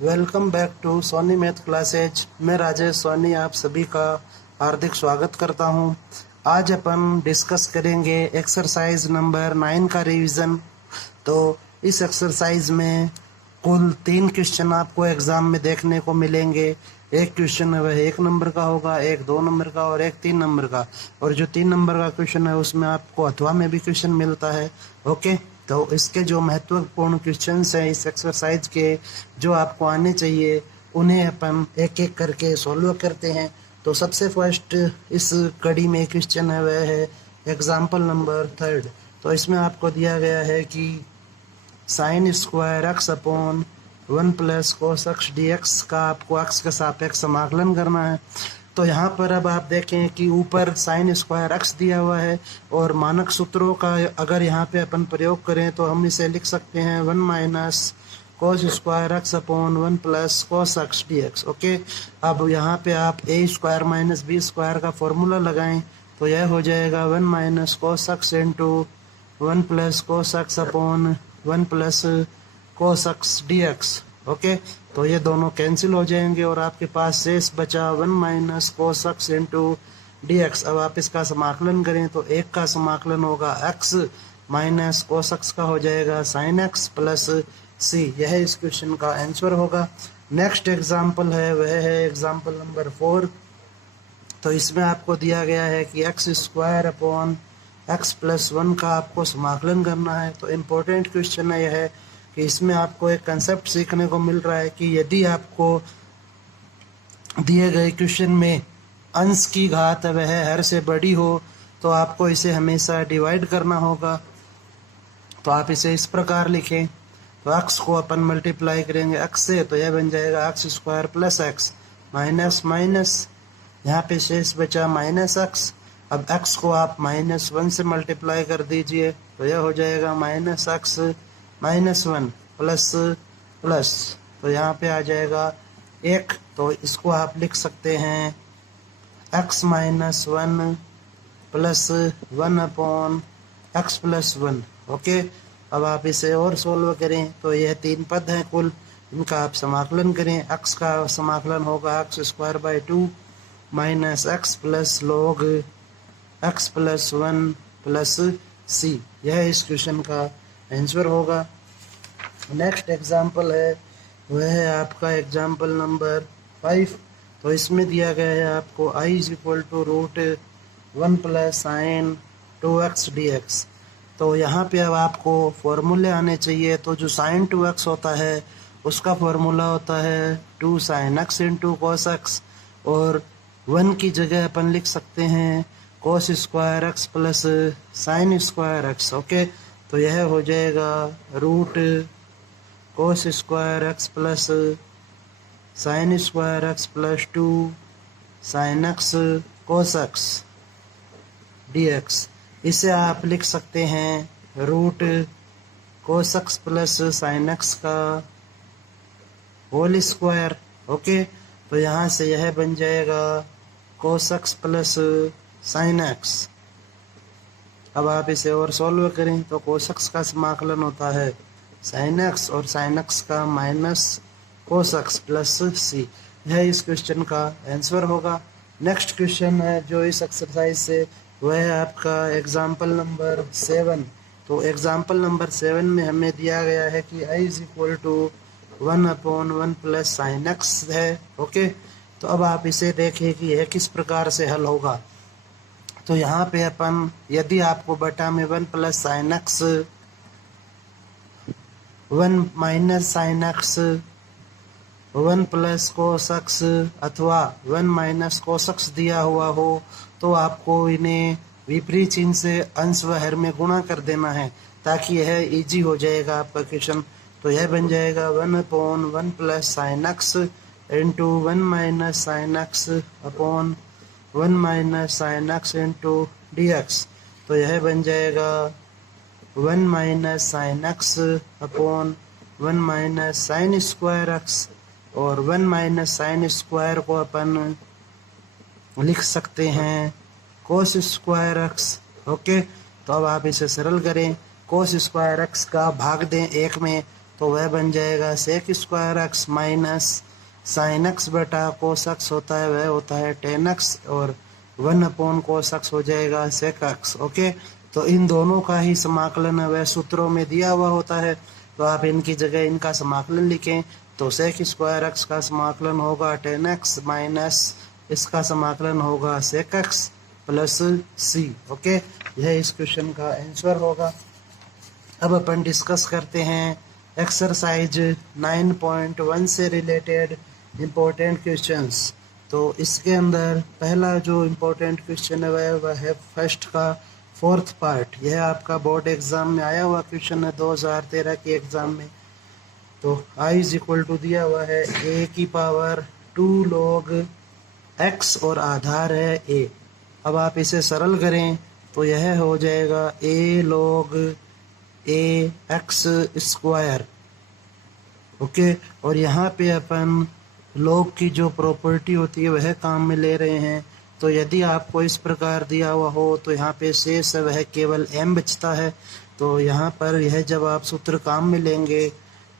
Welcome back to Soni math classes. मैं राजेश सोनी आप सभी का हार्दिक स्वागत करता हूं। आज अपन डिस्कस करेंगे एक्सरसाइज नंबर 9 का रिवीजन। तो इस एक्सरसाइज में कुल 3 क्वेश्चन आपको एग्जाम में देखने को मिलेंगे। एक क्वेश्चन है वह 1 नंबर का होगा, एक 2 नंबर का और एक 3 नंबर का। और जो 3 नंबर का क्वेश्चन है उसमें आपको अथवा में भी क्वेश्चन मिलता है। ओके, तो इसके जो महत्वपूर्ण क्वेश्चंस हैं इस एक्सरसाइज के जो आपको आने चाहिए उन्हें अपन एक एक करके सॉल्व करते हैं। तो सबसे फर्स्ट इस कड़ी में क्वेश्चन है वह है एग्जाम्पल नंबर 3। तो इसमें आपको दिया गया है कि sign square x upon 1 plus cos x D x का आपको एक्स के सापेक्ष समाकलन करना है। तो यहाँ पर अब आप देखें कि ऊपर साइन स्क्वायर एक्स दिया हुआ है और मानक सूत्रों का अगर यहाँ पे अपन प्रयोग करें तो हम इसे लिख सकते हैं 1 minus cos square x upon 1 plus cos x D x. Okay, अब यहाँ पे आप ए स्क्वायर माइनस बी स्क्वायर का फॉर्मूला लगाएं तो यह हो जाएगा 1 minus cos x into 1 plus cos x upon 1 plus cos x D x. Okay, तो ये दोनों कैंसिल हो जाएंगे और आपके पास शेष बचा 1 minus cos x into d x. अब आप इसका समाकलन करें तो एक का समाकलन होगा एक्स माइनस कोस एक्स का हो जाएगा साइन एक्स प्लस सी। यह इस क्वेश्चन का आंसर होगा। नेक्स्ट एग्जाम्पल है वह है एग्जाम्पल नंबर 4। तो इसमें आपको दिया गया है कि x square upon x plus 1 का आपको समाकलन करना है। तो इम्पोर्टेंट क्वेश्चन है यह है कि इसमें आपको एक कंसेप्ट सीखने को मिल रहा है कि यदि आपको दिए गए क्वेश्चन में अंश की घात वह हर से बड़ी हो तो आपको इसे हमेशा डिवाइड करना होगा। तो आप इसे इस प्रकार लिखें, तो एक्स को अपन मल्टीप्लाई करेंगे एक्स से तो यह बन जाएगा x square plus x minus minus, यहाँ पे शेष बचा माइनस एक्स। अब एक्स को आप -1 से मल्टीप्लाई कर दीजिए तो यह हो जाएगा minus x minus 1 plus plus, तो यहाँ पे आ जाएगा 1। तो इसको आप लिख सकते हैं x minus 1 plus 1 upon x plus 1। Okay, अब आप इसे और सोल्व करें तो यह 3 पद हैं कुल, इनका आप समाकलन करें। x का समाकलन होगा x square by 2 minus x plus log x plus 1 plus C. यह इस क्वेश्चन का आंसर होगा। नेक्स्ट एग्जाम्पल है वह है आपका एग्जाम्पल नंबर 5। तो इसमें दिया गया है आपको i is equal to root 1 plus sine 2x dx। तो यहाँ पे अब आपको फॉर्मूले आने चाहिए। तो जो साइन 2x होता है उसका फॉर्मूला होता है 2 sine x into cos x, और 1 की जगह अपन लिख सकते हैं cos square x plus sine square x. Okay, तो यह हो जाएगा root cos square x plus sine square x plus 2 sine x cos x D x. इसे आप लिख सकते हैं root cos x plus sine x का होल स्क्वायर। ओके, तो यहाँ से यह बन जाएगा cos x plus sine x. अब आप इसे और सॉल्व करें तो कोस एक्स का समाकलन होता है साइन एक्स और साइन एक्स का minus cos x plus C. यह इस क्वेश्चन का आंसर होगा। नेक्स्ट क्वेश्चन है जो इस एक्सरसाइज से वह है आपका एग्जाम्पल नंबर 7। तो एग्जाम्पल नंबर 7 में हमें दिया गया है कि i is equal to 1 upon 1 plus sine x है। ओके, तो अब आप इसे देखें कि यह किस प्रकार से हल होगा। तो यहाँ पे अपन यदि आपको बटा में 1 plus sine x 1 minus sine x 1 plus cos x अथवा 1 माइनस कोस एक्स दिया हुआ हो तो आपको इन्हें विपरीत चिन्ह से अंश व हर में गुणा कर देना है ताकि यह इजी हो जाएगा आपका क्वेश्चन। तो यह बन जाएगा 1 upon 1 plus sine x into 1 minus sine x upon 1 minus sine x into d x. तो यह बन जाएगा 1 minus sine x upon 1 minus sign square x, और 1 माइनस साइन स्क्वायर को अपन लिख सकते हैं कोस स्क्वायर एक्स। ओके, तो अब आप इसे सरल करें। कोस स्क्वायर एक्स का भाग दें 1 में तो वह बन जाएगा sec square x minus sine x बटा कोस एक्स होता है वह होता है टेन एक्स, और 1 अपॉन कोस एक्स हो जाएगा सेक एक्स। ओके, तो इन दोनों का ही समाकलन है वह सूत्रों में दिया हुआ होता है, तो आप इनकी जगह इनका समाकलन लिखें। तो सेक स्क्वायर एक्स का समाकलन होगा टेन एक्स माइनस इसका समाकलन होगा सेक एक्स प्लस सी। ओके, यह इस क्वेश्चन का आंसर होगा। अब अपन डिस्कस करते हैं एक्सरसाइज 9.1 से रिलेटेड इम्पोर्टेंट क्वेश्चंस। तो इसके अंदर पहला जो इम्पोर्टेंट क्वेश्चन है वह है फर्स्ट का 4th पार्ट। यह आपका बोर्ड एग्ज़ाम में आया हुआ क्वेश्चन है 2013 के एग्ज़ाम में। तो i इज इक्वल टू दिया हुआ है a की पावर 2 log x और आधार है a। अब आप इसे सरल करें तो यह हो जाएगा a log a x square. Okay, और यहाँ पे अपन log की जो प्रॉपर्टी होती है वह काम में ले रहे हैं। तो यदि आपको इस प्रकार दिया हुआ हो तो यहाँ पे शेष है वह केवल m बचता है। तो यहाँ पर यह जब आप सूत्र काम में लेंगे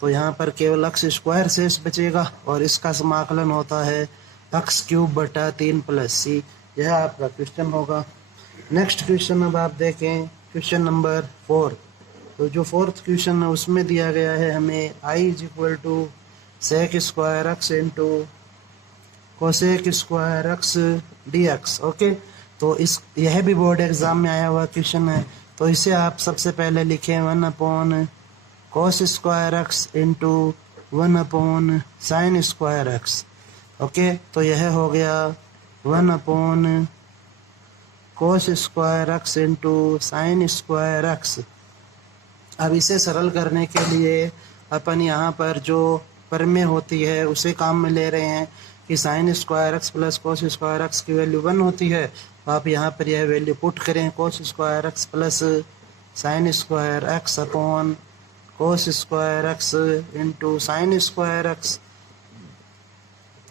तो यहाँ पर केवल x स्क्वायर शेष बचेगा, और इसका समाकलन होता है x क्यूब बटा 3 प्लस c। यह आपका क्वेश्चन होगा। नेक्स्ट क्वेश्चन अब आप देखें क्वेश्चन नंबर 4। तो जो 4th क्वेश्चन है उसमें दिया गया है हमें i is equal to sec square x into cosec square x D x. Okay, तो इस यह भी बोर्ड एग्जाम में आया हुआ क्वेश्चन है। तो इसे आप सबसे पहले लिखें 1 upon cos square x into 1 upon sine square x. Okay, तो यह हो गया 1 upon cos square x into sign square x. अब इसे सरल करने के लिए अपन यहाँ पर जो प्रमेय होती है उसे काम में ले रहे हैं कि sign square x plus cos square x की वैल्यू 1 होती है। तो आप यहाँ पर यह वैल्यू पुट करें कोस square x plus sine square x upon cos square x into sign square x.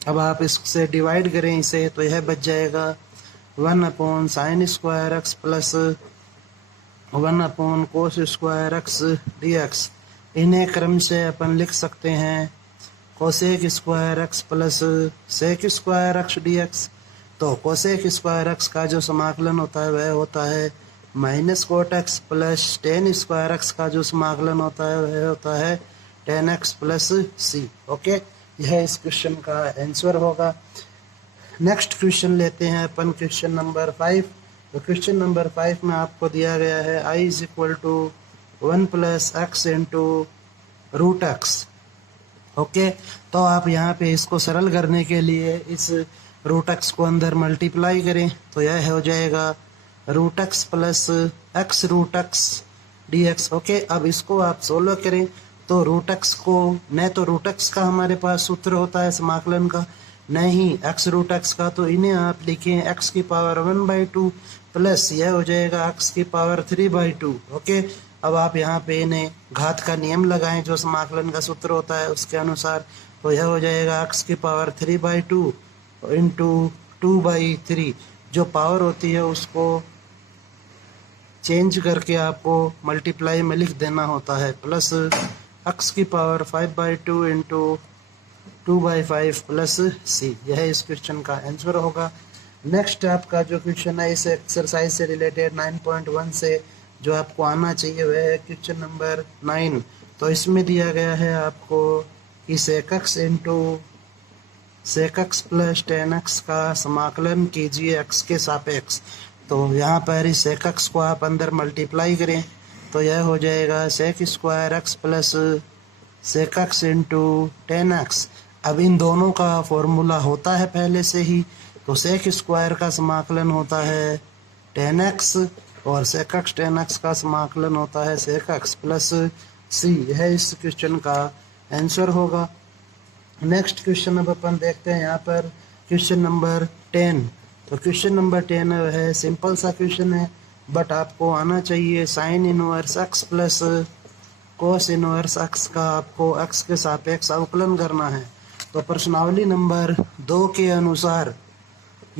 अब आप इससे डिवाइड करें इसे तो यह बच जाएगा 1 upon sine square x plus 1 upon cos square x D x. इन्हें क्रम से अपन लिख सकते हैं cosec square x plus sec square x D x. तो कोसेक स्क्वायर एक्स का जो समाकलन होता है वह होता है minus cot x plus tan square x का जो समाकलन होता है वह होता है tan x plus C. Okay, यह इस क्वेश्चन का आंसर होगा। नेक्स्ट क्वेश्चन लेते हैं अपन क्वेश्चन नंबर 5। तो क्वेश्चन नंबर 5 में आपको दिया गया है i is equal to 1 plus x into root x. Okay, तो आप यहाँ पे इसको सरल करने के लिए इस रूट एक्स को अंदर मल्टीप्लाई करें तो यह हो जाएगा root x plus x root x D x. Okay, अब इसको आप सोल्व करें तो रूट एक्स को न तो रूट एक्स का हमारे पास सूत्र होता है समाकलन का, न ही एक्स रूट एक्स का। तो इन्हें आप लिखें एक्स की पावर 1/2 प्लस यह हो जाएगा एक्स की पावर 3/2। ओके, अब आप यहाँ पे इन्हें घात का नियम लगाएं जो समाकलन का सूत्र होता है उसके अनुसार। तो यह हो जाएगा एक्स की पावर 3/2 इंटू 2/3। जो पावर होती है उसको चेंज करके आपको मल्टीप्लाई में लिख देना होता है, प्लस एक्स की पावर 5/2 इंटू 2/5 प्लस सी। यह इस क्वेश्चन का आंसर होगा। नेक्स्ट आपका जो क्वेश्चन है इस एक्सरसाइज से रिलेटेड 9.1 से जो आपको आना चाहिए वह है क्वेश्चन नंबर 9। तो इसमें दिया गया है आपको कि sec x into sec x plus tan x का समाकलन कीजिए एक्स के सापेक्ष। तो यहाँ पर इस सेक एक्स को आप अंदर मल्टीप्लाई करें तो यह हो जाएगा sec square x plus sec x into tan x. अब इन दोनों का फॉर्मूला होता है पहले से ही। तो सेक स्क्वायर का समाकलन होता है टेन एक्स और सेक एक्स टेन एक्स का समाकलन होता है सेक एक्स प्लस सी। यह इस क्वेश्चन का आंसर होगा। नेक्स्ट क्वेश्चन अब अपन देखते हैं यहाँ पर क्वेश्चन नंबर 10। तो क्वेश्चन नंबर 10 है सिंपल सा क्वेश्चन है बट आपको आना चाहिए sine inverse x plus cos inverse x का आपको एक्स के सापेक्ष अवकलन करना है। तो प्रश्नावली नंबर 2 के अनुसार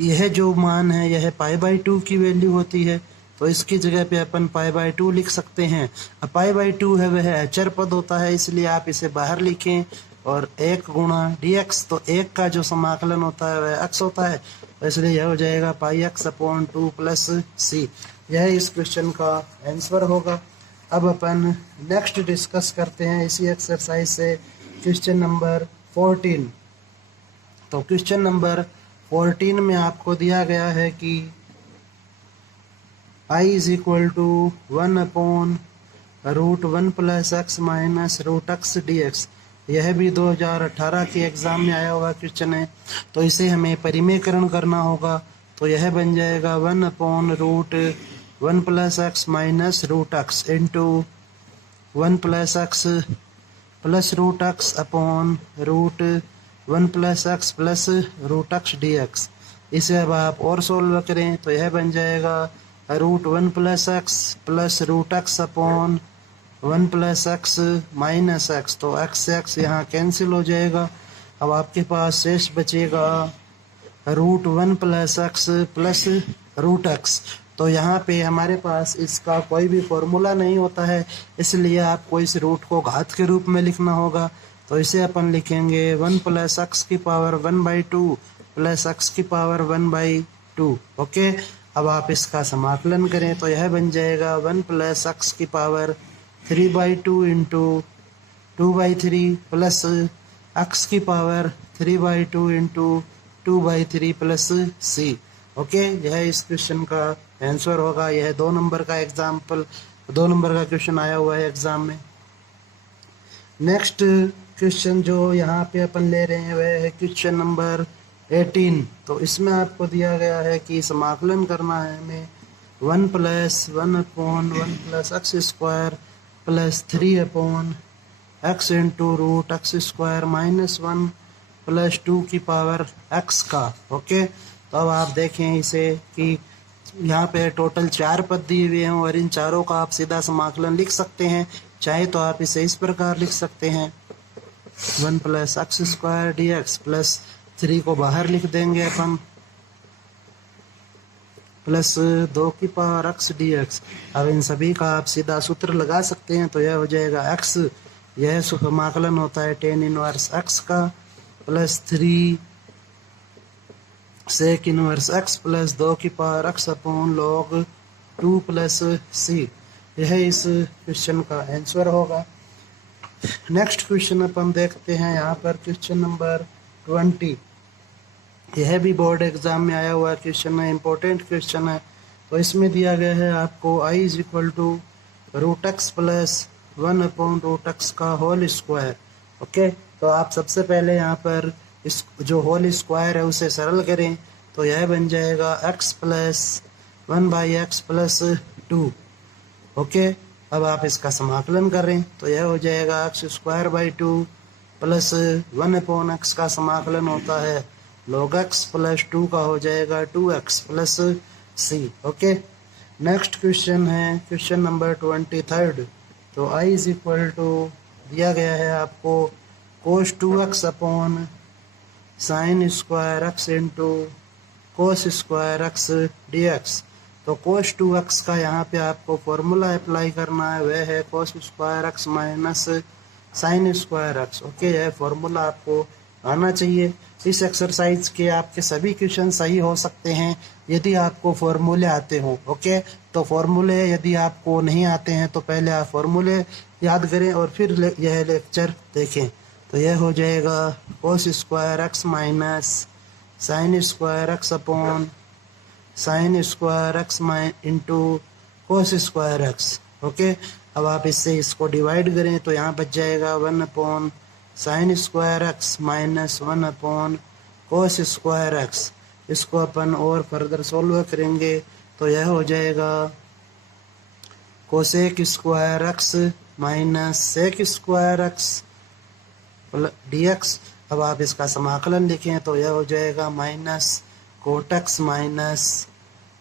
यह जो मान है यह π/2 की वैल्यू होती है। तो इसकी जगह पे अपन π/2 लिख सकते हैं। अब π/2 है वह अचर पद होता है, इसलिए आप इसे बाहर लिखें और 1 गुणा dx, तो 1 का जो समाकलन होता है वह x होता है, तो इसलिए यह हो जाएगा πx/2 प्लस c। यह इस क्वेश्चन का आंसर होगा। अब अपन नेक्स्ट डिस्कस करते हैं इसी एक्सरसाइज से क्वेश्चन नंबर 14। तो क्वेश्चन नंबर 14 में आपको दिया गया है कि I is equal to 1/√1 plus x minus √x dx। यह भी 2018 के एग्ज़ाम में आया हुआ क्वेश्चन है, तो इसे हमें परिमेयकरण करना होगा। तो यह बन जाएगा 1/√1 plus x minus √x into 1 plus x plus √x upon √1 plus x plus √x dx। इसे अब आप और सोल्व करें तो यह बन जाएगा √1 plus x plus √x upon 1 plus x minus x। तो x से x यहाँ कैंसिल हो जाएगा। अब आपके पास शेष बचेगा √1 प्लस x प्लस √x। तो यहाँ पे हमारे पास इसका कोई भी फॉर्मूला नहीं होता है, इसलिए आपको इस रूट को घात के रूप में लिखना होगा। तो इसे अपन लिखेंगे 1 प्लस x की पावर 1/2 प्लस x की पावर 1/2। ओके, अब आप इसका समाकलन करें तो यह बन जाएगा 1 प्लस x की पावर 3/2 इंटू 2/3 प्लस x की power 3/2 into 2/3 plus c। Okay, यह इस क्वेश्चन का आंसर होगा। यह 2 नंबर का एग्जाम्पल, 2 नंबर का क्वेश्चन आया हुआ है एग्जाम में। नेक्स्ट क्वेश्चन जो यहाँ पे अपन ले रहे हैं वह है क्वेश्चन नंबर 18। तो इसमें आपको दिया गया है कि समाकलन करना है हमें 1 plus 1/1 plus x square plus 3 x into √x² minus 1 plus 2 की पावर x का। ओके, तो अब आप देखें इसे कि यहाँ पे टोटल 4 पद दिए हुए हैं और इन चारों का आप सीधा समाकलन लिख सकते हैं। चाहे तो आप इसे इस प्रकार लिख सकते हैं 1 प्लस x² dx प्लस 3 को बाहर लिख देंगे अपन प्लस 2 की पावर x dx। अब इन सभी का आप सीधा सूत्र लगा सकते हैं, तो यह हो जाएगा x, यह समाकलन होता है tan इनवर्स x का plus 3 sec inverse x plus 2 की power x upon log 2 plus c। यह इस क्वेश्चन का आंसर होगा। नेक्स्ट क्वेश्चन अपन देखते हैं यहाँ पर क्वेश्चन नंबर 20। यह भी बोर्ड एग्जाम में आया हुआ क्वेश्चन है, इंपॉर्टेंट क्वेश्चन है। तो इसमें दिया गया है आपको I is equal to √x plus 1/√x का होल स्क्वायर। ओके, तो आप सबसे पहले यहाँ पर इस जो होल स्क्वायर है उसे सरल करें, तो यह बन जाएगा x plus 1/x plus 2। Okay, अब आप इसका समाकलन करें तो यह हो जाएगा x² 2 प्लस 1/x का समाकलन होता है log x प्लस 2 का हो जाएगा 2x plus c। Okay, next question है क्वेश्चन नंबर 23। तो I इज इक्वल टू दिया गया है आपको cos 2x upon sin square x into cos square x dx। तो cos 2x का यहाँ पे आपको फॉर्मूला अप्लाई करना है, वह है cos square x minus sin square x। Okay, यह फॉर्मूला आपको आना चाहिए। इस एक्सरसाइज के आपके सभी क्वेश्चन सही हो सकते हैं यदि आपको फॉर्मूले आते हो। ओके, तो फॉर्मूले यदि आपको नहीं आते हैं तो पहले आप फॉर्मूले याद करें और फिर यह लेक्चर देखें। तो यह हो जाएगा cos square x minus sin square x upon sin square x into cos square x। Okay, अब आप इससे इसको डिवाइड करें तो यहाँ बच जाएगा 1/sin square x minus 1/cos square x। इसको अपन और फर्दर सोल्व करेंगे तो यह हो जाएगा cosec square x minus sec square x dx। अब आप इसका समाकलन लिखें तो यह हो जाएगा minus cot x minus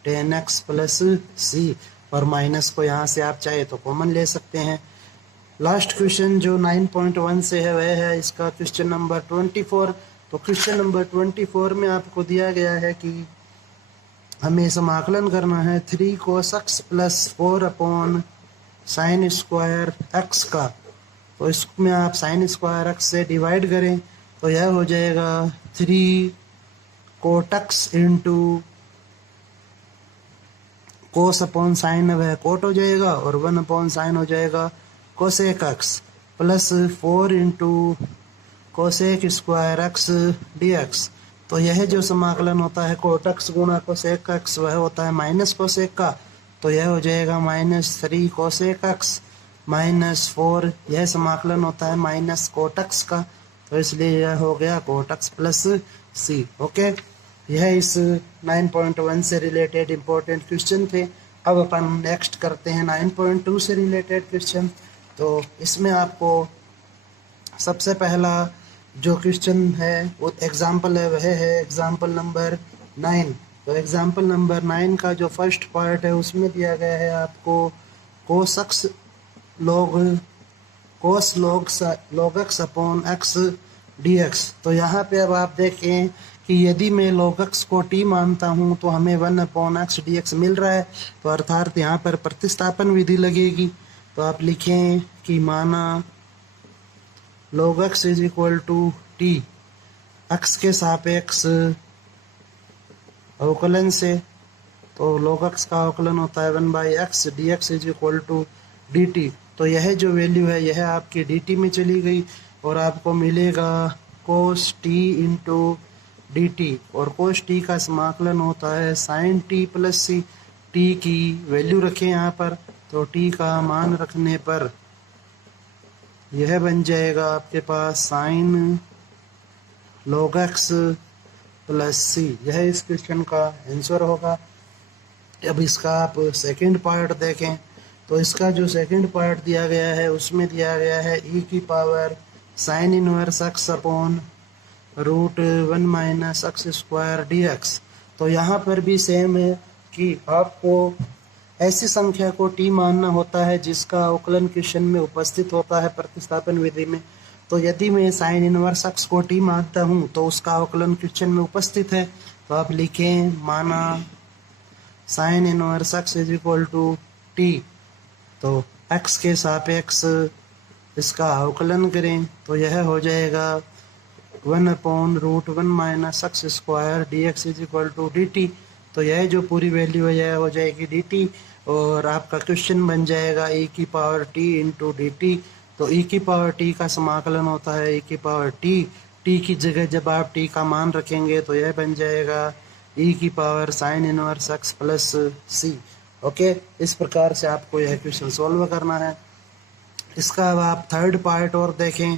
ten x plus c, और माइनस को यहाँ से आप चाहे तो कॉमन ले सकते हैं। लास्ट क्वेश्चन जो 9.1 से है वह है इसका क्वेश्चन नंबर 24। तो क्वेश्चन नंबर 24 में आपको दिया गया है कि हमें समाकलन करना है 3 cos x plus 4 upon sine square x का। तो इसमें आप साइन स्क्वायर एक्स से डिवाइड करें तो यह हो जाएगा 3 cot x into cos upon sine, वह कोट हो जाएगा, और 1 अपॉन साइन हो जाएगा cosec x, plus 4 into cosec square x D x. तो यह जो समाकलन होता है कोट एक्स गुणा कोसेक एक्स वह होता है माइनस कोसेक का। तो यह हो जाएगा -3 कोसेक एक्स -4, यह समाकलन होता है माइनस कोट एक्स का। तो इसलिए यह हो गया coat x plus C. Okay, यह इस 9.1 से रिलेटेड इम्पोर्टेंट क्वेश्चन थे। अब अपन नेक्स्ट करते हैं 9.2 से रिलेटेड क्वेश्चन। तो इसमें आपको सबसे पहला जो क्वेश्चन है वो एग्जाम्पल है, वह है एग्जाम्पल नंबर 9। तो एग्जाम्पल नंबर 9 का जो फर्स्ट पार्ट है उसमें दिया गया है आपको cos log x upon x D x. तो यहाँ पे अब आप देखें कि यदि मैं log x को t मानता हूँ तो हमें 1 अपॉन एक्स डी एक्स मिल रहा है। तो अर्थात यहाँ पर प्रतिस्थापन विधि लगेगी। तो आप लिखें कि माना log x is equal to t, x के सापेक्ष अवकलन से। तो log x का अवकलन होता है 1/x dx is equal to dt। तो यह जो वैल्यू है यह आपकी dt में चली गई और आपको मिलेगा cos t इंटू dt, और cos t का समाकलन होता है sin t plus c। t की वैल्यू रखें यहाँ पर, तो t का मान रखने पर यह बन जाएगा आपके पास sin log x plus c। यह इस क्वेश्चन का आंसर होगा। अब इसका आप सेकंड पार्ट देखें तो इसका जो सेकंड पार्ट दिया गया है उसमें दिया गया है e की power sine inverse x upon √1 minus x square d x. तो यहाँ पर भी सेम है कि आपको ऐसी संख्या को t मानना होता है जिसका अवकलन क्वेश्चन में उपस्थित होता है प्रतिस्थापन विधि में। तो यदि मैं साइन इनवर्स x को t मानता हूँ तो उसका अवकलन क्वेश्चन में उपस्थित है। तो आप लिखें माना sine inverse x is equal to t, तो x के सापेक्ष इसका अवकलन करें तो यह हो जाएगा 1 upon √1 minus x square d x is equal to d T. तो यह जो पूरी वैल्यू है यह हो जाएगी डी टी, और आपका क्वेश्चन बन जाएगा e की power t into D T. तो e की पावर t का समाकलन होता है e की पावर t की जगह जब आप t का मान रखेंगे तो यह बन जाएगा e की power sine inverse x plus c। Okay, इस प्रकार से आपको यह क्वेश्चन सॉल्व करना है। इसका अब आप थर्ड पार्ट और देखें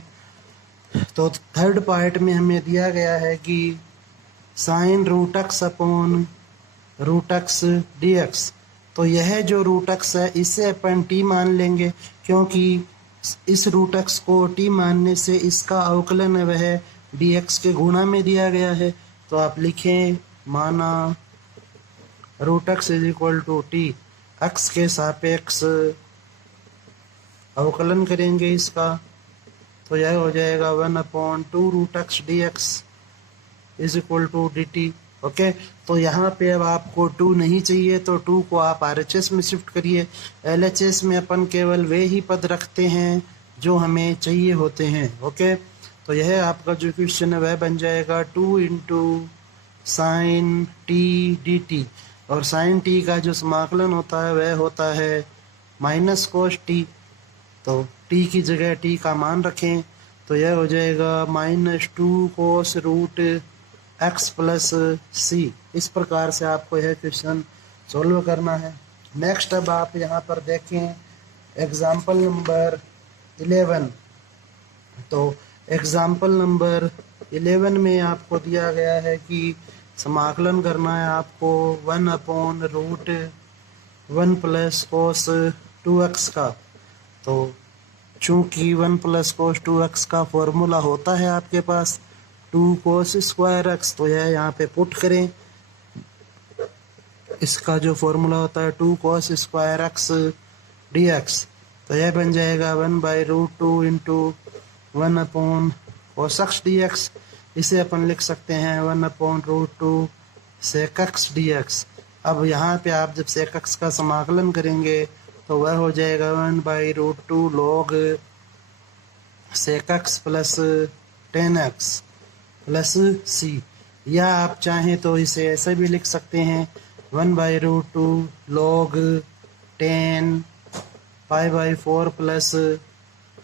तो थर्ड पार्ट में हमें दिया गया है कि sine √x upon √x dx। तो यह जो √x है इसे अपन t मान लेंगे, क्योंकि इस √x को t मानने से इसका अवकलन है वह dx के गुणा में दिया गया है। तो आप लिखें माना √x is equal to t, x के सापेक्ष अवकलन करेंगे इसका, तो यह हो जाएगा 1 upon 2 √x dx is equal to dt। Okay, तो यहाँ पे अब आपको 2 नहीं चाहिए तो 2 को आप RHS में शिफ्ट करिए। LHS में अपन केवल वे ही पद रखते हैं जो हमें चाहिए होते हैं। ओके, तो यह आपका जो क्वेश्चन है वह बन जाएगा 2 into sine T D T, और साइन टी का जो समाकलन होता है वह होता है माइनस कोस टी। तो t की जगह t का मान रखें तो यह हो जाएगा -2 कोस √x प्लस c। इस प्रकार से आपको यह क्वेश्चन सॉल्व करना है। नेक्स्ट अब आप यहाँ पर देखें एग्जाम्पल नंबर 11। तो एग्जाम्पल नंबर 11 में आपको दिया गया है कि समाकलन करना है आपको 1 अपॉन √1 प्लस कोस 2x का। तो चूंकि 1 प्लस कोस 2x का फॉर्मूला होता है आपके पास 2 कोस स्क्वायर x, तो यह यहाँ पे पुट करें। इसका जो फॉर्मूला होता है 2 कोस स्क्वायर x dx, तो यह बन जाएगा 1/√2 इंटू 1 अपॉन कोस x dx। इसे अपन लिख सकते हैं 1 अपॉन √2 सेक x dx। अब यहाँ पे आप जब सेक एक्स का समाकलन करेंगे तो वह हो जाएगा 1/√2 log sec x plus 10x plus C, या आप चाहें तो इसे ऐसे भी लिख सकते हैं 1/√2 log 10 π/4 plus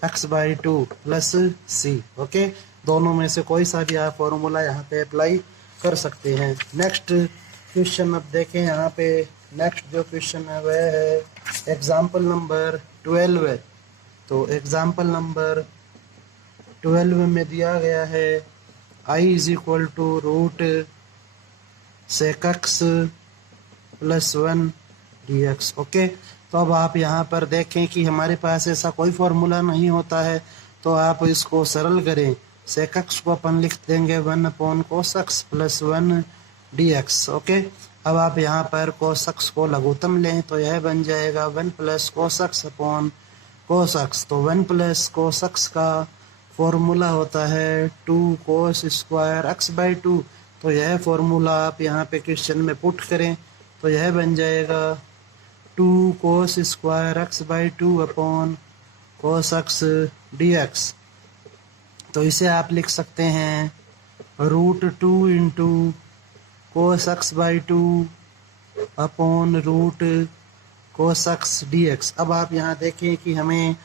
x/2 plus C. Okay, दोनों में से कोई सा भी आप फॉर्मूला यहाँ पे अप्लाई कर सकते हैं। नेक्स्ट क्वेश्चन अब देखें यहाँ पे। नेक्स्ट जो क्वेश्चन है वह है एग्जाम्पल नंबर 12 है। तो एग्जाम्पल नंबर 12 में दिया गया है I = root sec x plus 1 dx। Okay, तो अब आप यहाँ पर देखें कि हमारे पास ऐसा कोई फॉर्मूला नहीं होता है, तो आप इसको सरल करें। सेक एक्स को अपन लिख देंगे 1/cos x plus 1 dx। Okay, अब आप यहाँ पर cos x को लघुत्तम लें तो यह बन जाएगा 1 + cos x upon cos x। तो 1 + cos x का फॉर्मूला होता है 2 cos स्क्वायर x/2। तो यह फॉर्मूला आप यहाँ पे क्वेश्चन में पुट करें तो यह बन जाएगा 2 cos square x/2 upon cos x dx। तो इसे आप लिख सकते हैं √2 into cos x/2 upon √cos x dx। अब आप यहाँ देखें कि हमें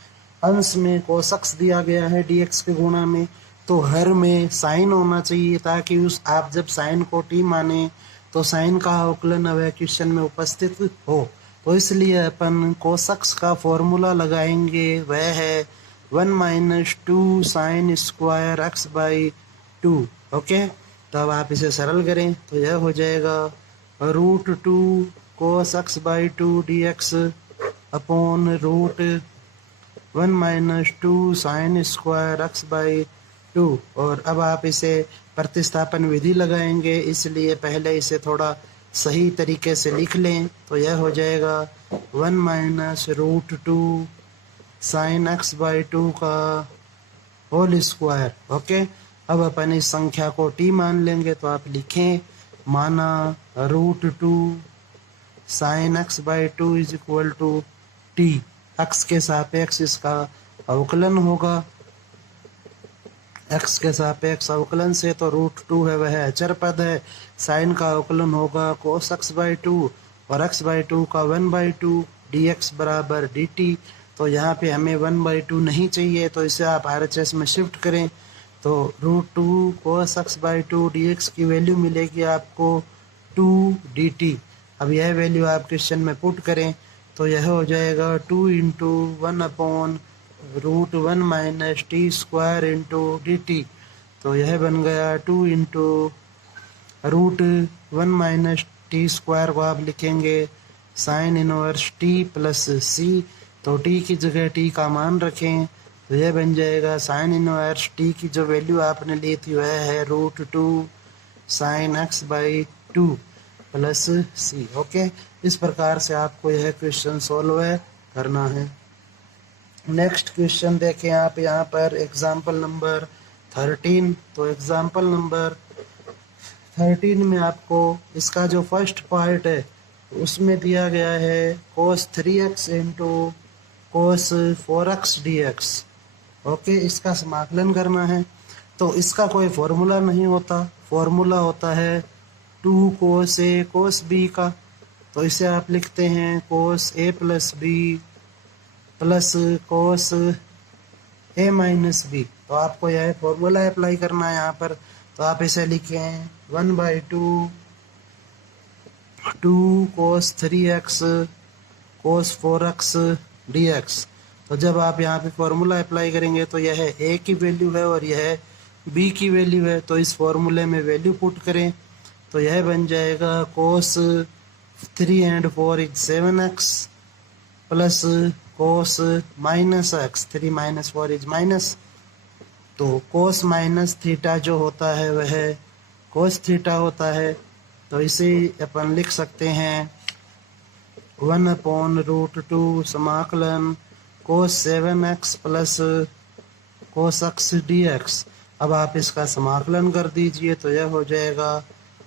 अंश में cos x दिया गया है dx के गुणा में, तो हर में साइन होना चाहिए ताकि उस आप जब साइन को t माने तो साइन का अवकलन वह क्वेश्चन में उपस्थित हो। तो इसलिए अपन cos x का फॉर्मूला लगाएंगे, वह है 1 - 2 sin स्क्वायर x/2। ओके, तो अब आप इसे सरल करें तो यह हो जाएगा √2 cos x/2 dx upon √1 - 2 sin square x/2। और अब आप इसे प्रतिस्थापन विधि लगाएंगे, इसलिए पहले इसे थोड़ा सही तरीके से लिख लें। तो यह हो जाएगा 1 - √2 sin x/2 का होल स्क्वायर। ओके, अब अपन इस संख्या को t मान लेंगे तो आप लिखें माना √2 sin x/2 = t। x के सापेक्ष इसका अवकलन होगा। x के सापेक्ष अवकलन से तो √2 है वह अचर पद है, साइन का अवकलन होगा cos x/2 और x/2 का 1/2 dx बराबर dt। तो यहाँ पे हमें 1/2 नहीं चाहिए, तो इसे आप RHS में शिफ्ट करें तो √2 cos x/2 dx की वैल्यू मिलेगी आपको 2 dt। अब यह वैल्यू आप क्वेश्चन में पुट करें तो यह हो जाएगा 2 × 1/√1 - t² dt। तो यह बन गया 2 × √1 - t² को आप लिखेंगे sin inverse t plus c। तो t की जगह t का मान रखें तो यह बन जाएगा sin इनवर्स t की जो वैल्यू आपने ली थी वह है √2 sin x/2 plus c। Okay, इस प्रकार से आपको यह क्वेश्चन सॉल्व करना है। नेक्स्ट क्वेश्चन देखें आप यहाँ पर एग्जाम्पल नंबर 13। तो एग्जाम्पल नंबर 13 में आपको इसका जो फर्स्ट पार्ट है उसमें दिया गया है cos 3x × cos 4x dx। Okay, इसका समाकलन करना है। तो इसका कोई फॉर्मूला नहीं होता, फॉर्मूला होता है 2 cos a cos b का। तो इसे आप लिखते हैं cos a + b plus cos a - b। तो आपको यह फॉर्मूला अप्लाई करना है यहाँ पर। तो आप इसे लिखें 1/2 2 cos 3x cos 4x dx। तो जब आप यहाँ पे फॉर्मूला अप्लाई करेंगे तो यह a की वैल्यू है और यह b की वैल्यू है, तो इस फॉर्मूले में वैल्यू पुट करें तो यह बन जाएगा cos 3 and 4 is 7x plus cos -x 3 - 4 is minus. तो cos माइनस थीटा जो होता है वह cos थीटा होता है। तो इसे अपन लिख सकते हैं 1/√2 समाकलन cos 7x plus cos x dx। अब आप इसका समाकलन कर दीजिए तो यह हो जाएगा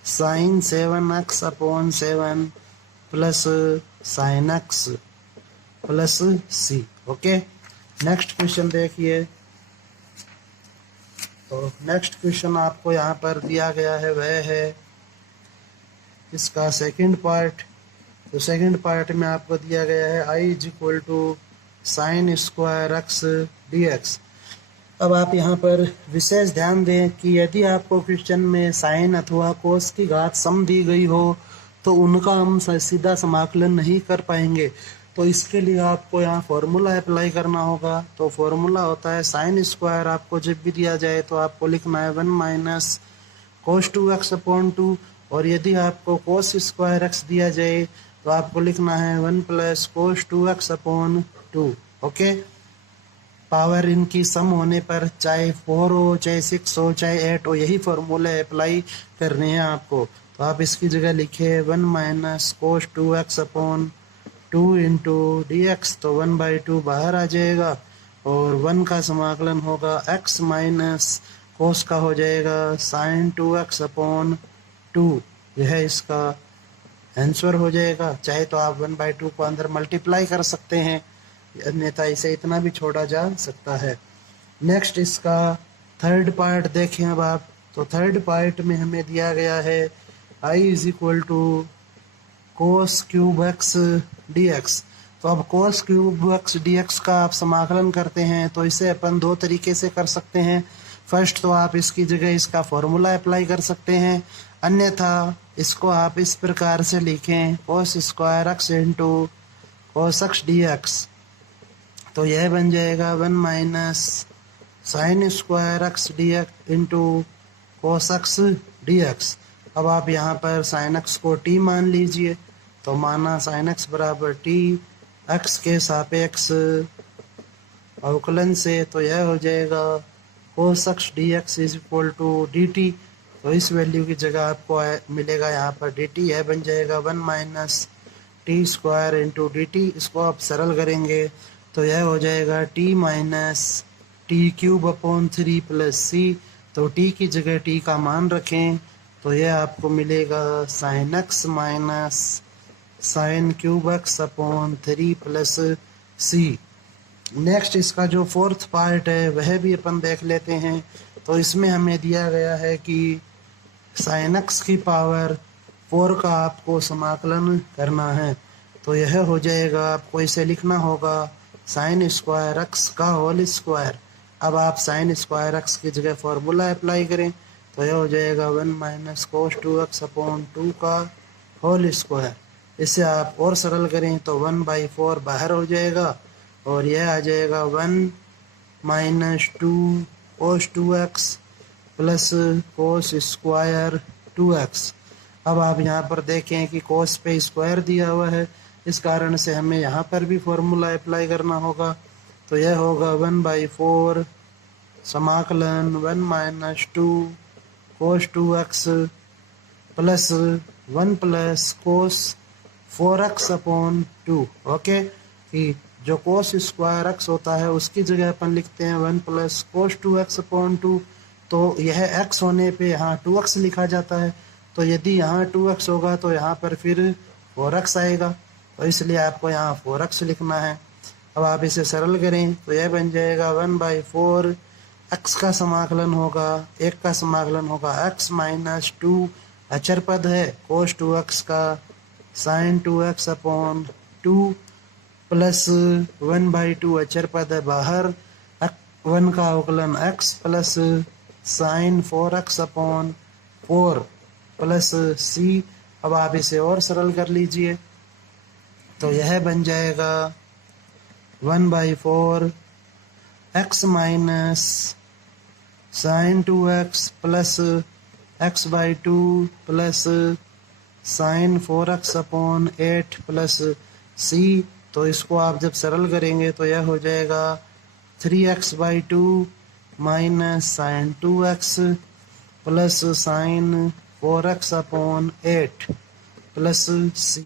sin 7x upon 7 plus sine x plus C. Okay, next question देखिए। तो नेक्स्ट क्वेश्चन आपको यहाँ पर दिया गया है, वह है इसका सेकंड पार्ट। तो सेकंड पार्ट में आपको दिया गया है I is equal to sine square x D x. अब आप यहाँ पर विशेष ध्यान दें कि यदि आपको क्वेश्चन में साइन अथवा कोस की घात सम दी गई हो तो उनका हम सीधा समाकलन नहीं कर पाएंगे। तो इसके लिए आपको यहाँ फॉर्मूला अप्लाई करना होगा। तो फॉर्मूला होता है साइन स्क्वायर, आपको जब भी दिया जाए तो आपको लिखना है 1 माइनस कोस 2x अपॉन 2, और यदि आपको कोस स्क्वायर एक्स दिया जाए तो आपको लिखना है 1 plus cos 2x upon 2। Okay, power इनकी सम होने पर चाहे 4 हो, चाहे 6 हो, चाहे 8 हो, यही फॉर्मूले अप्लाई करने हैं आपको। तो आप इसकी जगह लिखे 1 minus cos 2x upon 2 into d x. तो 1/2 बाहर आ जाएगा और 1 का समाकलन होगा x माइनस कोस का हो जाएगा साइन 2x अपॉन 2। यह इसका आंसर हो जाएगा। चाहे तो आप 1/2 को अंदर मल्टीप्लाई कर सकते हैं, अन्यथा इसे इतना भी छोड़ा जा सकता है। नेक्स्ट इसका थर्ड पार्ट देखें अब आप। तो थर्ड पार्ट में हमें दिया गया है i is equal to cos cube x D x. तो अब cos cube x D x का आप समाकलन करते हैं तो इसे अपन दो तरीके से कर सकते हैं। फर्स्ट तो आप इसकी जगह इसका फॉर्मूला अप्लाई कर सकते हैं, अन्यथा इसको आप इस प्रकार से लिखें कोस square x into cos x D x. तो यह बन जाएगा 1 minus sign square x D x into cos x D x. अब आप यहाँ पर साइन एक्स को t मान लीजिए। तो माना साइन एक्स बराबर t, एक्स के सापेक्ष अवकलन से, तो यह हो जाएगा cos x D x is equal to d T. तो इस वैल्यू की जगह आपको मिलेगा यहाँ पर डी टी, यह बन जाएगा 1 minus T square into D T. इसको आप सरल करेंगे तो यह हो जाएगा t minus T cube upon 3 plus C. तो t की जगह t का मान रखें तो यह आपको मिलेगा sine x minus sine cube x upon 3 plus C. Next इसका जो फोर्थ पार्ट है वह भी अपन देख लेते हैं। तो इसमें हमें दिया गया है कि साइन एक्स की पावर 4 का आपको समाकलन करना है। तो यह हो जाएगा, आपको इसे लिखना होगा साइन स्क्वायर एक्स का होल स्क्वायर। अब आप साइन स्क्वायर एक्स की जगह फॉर्मूला अप्लाई करें तो यह हो जाएगा 1 माइनस कोस 2x अपॉन 2 का होल स्क्वायर। इसे आप और सरल करें तो 1/4 बाहर हो जाएगा और यह आ जाएगा 1 माइनस 2 कोस 2x plus cos square 2x। अब आप यहाँ पर देखें कि कोस पे स्क्वायर दिया हुआ है, इस कारण से हमें यहाँ पर भी फॉर्मूला अप्लाई करना होगा। तो यह होगा 1/4 समाकलन 1 माइनस 2 कोस 2x plus 1 plus cos 4x upon 2। Okay, कि जो कोस स्क्वायर x होता है उसकी जगह अपन लिखते हैं 1 प्लस कोस 2x अपॉन 2। तो यह x होने पे यहाँ 2x लिखा जाता है। तो यदि यहाँ 2x होगा तो यहाँ पर फिर 4x आएगा, तो इसलिए आपको यहाँ 4x लिखना है। अब आप इसे सरल करें तो यह बन जाएगा 1/4 x का समाकलन होगा, 1 का समाकलन होगा x माइनस 2 अचर पद है कोस 2x का साइन 2x अपॉन 2 प्लस 1/2 अचर पद है बाहर, 1 का अवकलन x plus sine 4x upon 4 plus c। अब आप इसे और सरल कर लीजिए तो यह बन जाएगा 1/4 x minus sine 2x plus x/2 plus sine 4x upon 8 plus c। तो इसको आप जब सरल करेंगे तो यह हो जाएगा 3x/2 minus sine 2x plus sine 4x upon 8 plus c।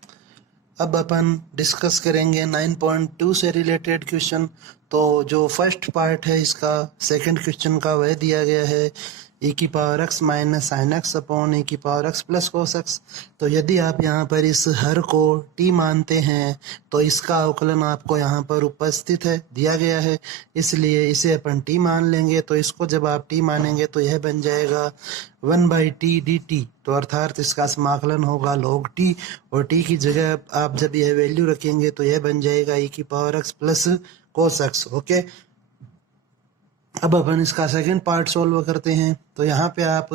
अब अपन डिस्कस करेंगे 9.2 से रिलेटेड क्वेश्चन। तो जो फर्स्ट पार्ट है इसका सेकंड क्वेश्चन का वह दिया गया है e की power x minus sine x upon e की power x plus cos x. तो यदि आप यहाँ पर इस हर को t मानते हैं तो इसका अवकलन आपको यहाँ पर उपस्थित है, दिया गया है, इसलिए इसे अपन t मान लेंगे। तो इसको जब आप t मानेंगे तो यह बन जाएगा 1/t dt। तो अर्थात इसका समाकलन होगा log t, और t की जगह आप जब यह वैल्यू रखेंगे तो यह बन जाएगा e की power x plus cos x. Okay, अब अपन इसका सेकंड पार्ट सॉल्व करते हैं। तो यहाँ पे आप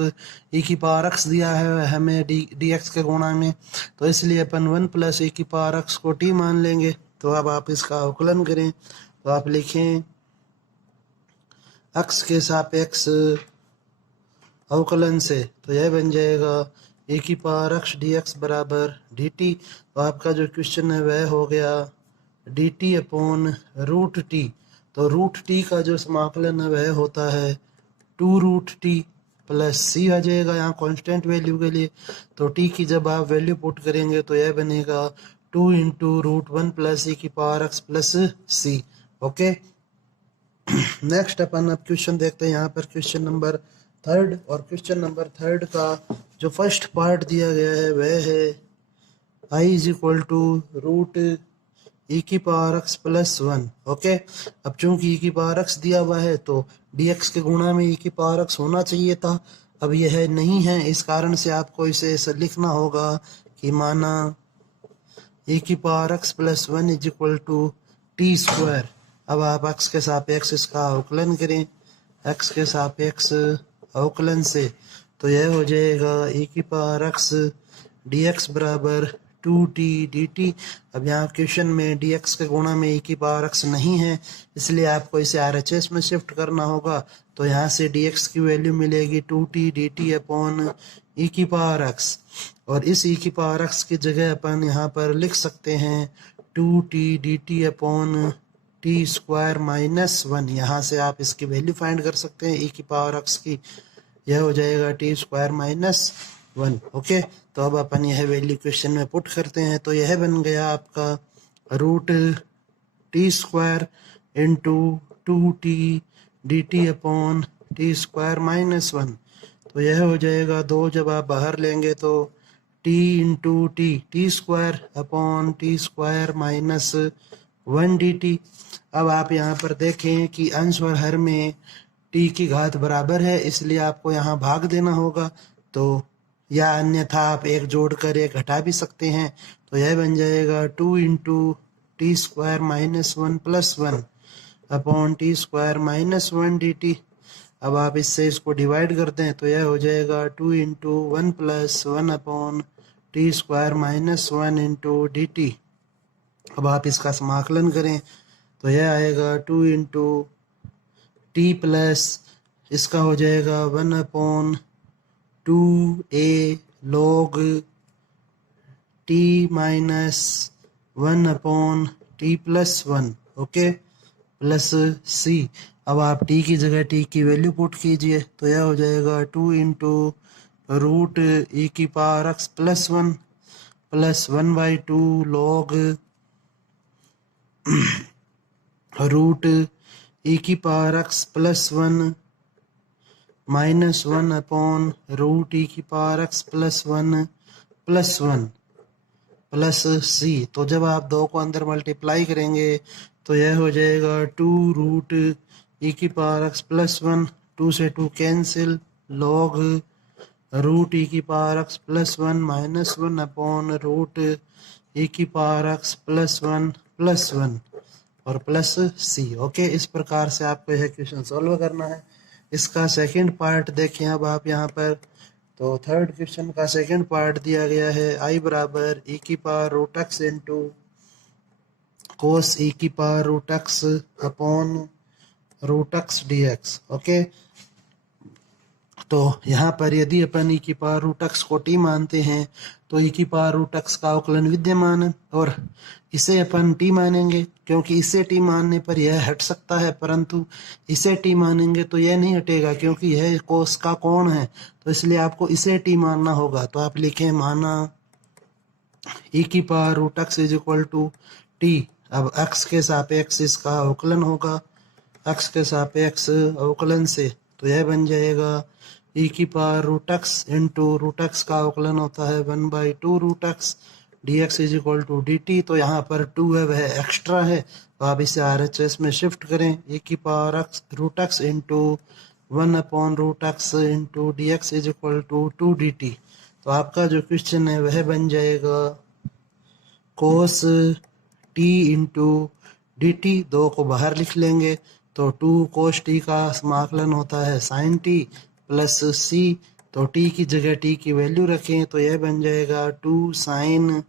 e की पावर x दिया है हमें डी एक्स के गुणा में, तो इसलिए अपन 1 प्लस e की पावर x को t मान लेंगे। तो अब आप इसका अवकलन करें तो आप लिखें x के सापेक्ष अवकलन से, तो यह बन जाएगा e की पावर x dx बराबर dt। तो आपका जो क्वेश्चन है वह हो गया dt अपॉन रूट टी। तो रूट टी का जो समाकलन है वह होता है 2 रूट टी प्लस सी आ जाएगा यहाँ कांस्टेंट वैल्यू के लिए। तो टी की जब आप वैल्यू पुट करेंगे तो यह बनेगा 2 इंटू रूट 1 प्लस ई की power x plus C. Okay, next अपन अब क्वेश्चन देखते हैं। यहाँ पर क्वेश्चन नंबर 3, और क्वेश्चन नंबर 3 का जो फर्स्ट पार्ट दिया गया है वह है i is equal to root e की पावर x प्लस 1। ओके, अब चूंकि e की पावर x दिया हुआ है तो dx के गुणा में e की पावर x होना चाहिए था। अब यह नहीं है, इस कारण से आपको इसे ऐसा लिखना होगा कि माना e की power x plus 1 is equal to t square. अब आप x के सापेक्ष इसका अवकलन करें, x के सापेक्ष अवकलन से, तो यह हो जाएगा e की पावर x dx बराबर 2t dt। अब यहाँ क्वेश्चन में dx के गुणा में e की पावर x नहीं है, इसलिए आपको इसे RHS में शिफ्ट करना होगा। तो यहाँ से dx की वैल्यू मिलेगी 2t dt अपॉन e की पावर x, और इस e की पावर x की जगह अपन यहाँ पर लिख सकते हैं 2t dt upon t square minus 1। यहाँ से आप इसकी वैल्यू फाइंड कर सकते हैं e की पावर x की, यह हो जाएगा टी स्क्वायर माइनस 1। ओके, तो अब अपन यह वैल्यू क्वेश्चन में पुट करते हैं। तो यह बन गया आपका root t square into 2t dt upon t square minus 1। तो यह हो जाएगा 2, जब आप बाहर लेंगे तो t into T square upon t square minus 1 dt। अब आप यहाँ पर देखें कि अंश और हर में t की घात बराबर है, इसलिए आपको यहाँ भाग देना होगा। तो या अन्यथा आप एक जोड़कर एक हटा भी सकते हैं। तो यह बन जाएगा 2 into T square minus 1 plus 1 upon t square minus 1 dt। अब आप इससे इसको डिवाइड करते हैं तो यह हो जाएगा 2 into 1 plus 1 upon t square minus 1 into dt। अब आप इसका समाकलन करें तो यह आएगा 2 इंटू टी प्लस इसका हो जाएगा 1 upon 2a log t minus 1 upon T plus 1। Okay, plus c। अब आप t की जगह t की वैल्यू पुट कीजिए तो यह हो जाएगा 2 इंटू रूट e की power x plus 1 plus 1/2 log root e की power x plus 1 minus 1 upon root E की power x plus 1 plus C. तो जब आप 2 को अंदर मल्टीप्लाई करेंगे तो यह हो जाएगा 2 रूट ई की पावर एक्स प्लस 1, 2 से 2 कैंसिल, लॉग रूट ई की power x plus 1 minus 1 upon root E की पावर एक्स प्लस 1 और प्लस सी। ओके, इस प्रकार से आपको यह क्वेश्चन सॉल्व करना है। इसका सेकंड पार्ट देखें अब आप यहाँ पर। तो थर्ड क्वेश्चन का सेकंड पार्ट दिया गया है i बराबर e की power root x into cos e की power root x upon root x dx। Okay, तो यहाँ पर यदि अपन e की पावर रूट एक्स को t मानते हैं तो e की पावर रूट एक्स का अवकलन विद्यमान है, और इसे अपन t मानेंगे क्योंकि इसे t मानने पर यह हट सकता है, परंतु इसे t मानेंगे तो यह नहीं हटेगा क्योंकि यह कोस का कोण है, तो इसलिए आपको इसे t मानना होगा। तो आप लिखें माना e की power root x is equal to t। अब x के सापेक्ष इसका अवकलन होगा, x के सापेक्ष अवकलन से, तो यह बन जाएगा ई की power root x into root x का अवकलन होता है 1/2 root x D x is equal to d T. तो यहाँ पर 2 है वह एक्स्ट्रा है, तो आप इसे आर एच एस में शिफ्ट करें। ई की power x root x into 1/√x into d x is equal to 2 dt। तो आपका जो क्वेश्चन है वह बन जाएगा cos t into D T, दो को बाहर लिख लेंगे तो 2 कोस टी का समाकलन होता है साइन टी प्लस सी। तो टी की जगह टी की वैल्यू रखें तो यह बन जाएगा 2 साइन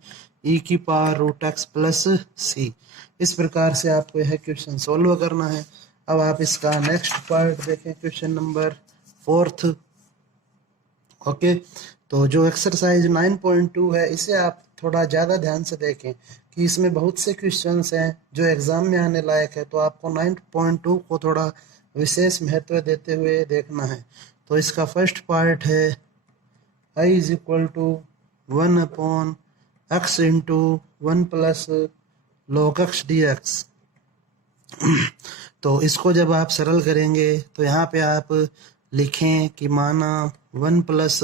ई की पावर रूट एक्स प्लस सी। इस प्रकार से आपको यह क्वेश्चन सोल्व करना है। अब आप इसका नेक्स्ट पार्ट देखें, क्वेश्चन नंबर 4। ओके, तो जो एक्सरसाइज 9.2 है इसे आप थोड़ा ज़्यादा ध्यान से देखें कि इसमें बहुत से क्वेश्चंस हैं जो एग्ज़ाम में आने लायक है, तो आपको 9.2 को थोड़ा विशेष महत्व देते हुए देखना है। तो इसका फर्स्ट पार्ट है i is equal to 1/x into 1 plus log x dx। तो इसको जब आप सरल करेंगे तो यहाँ पे आप लिखें कि माना 1 प्लस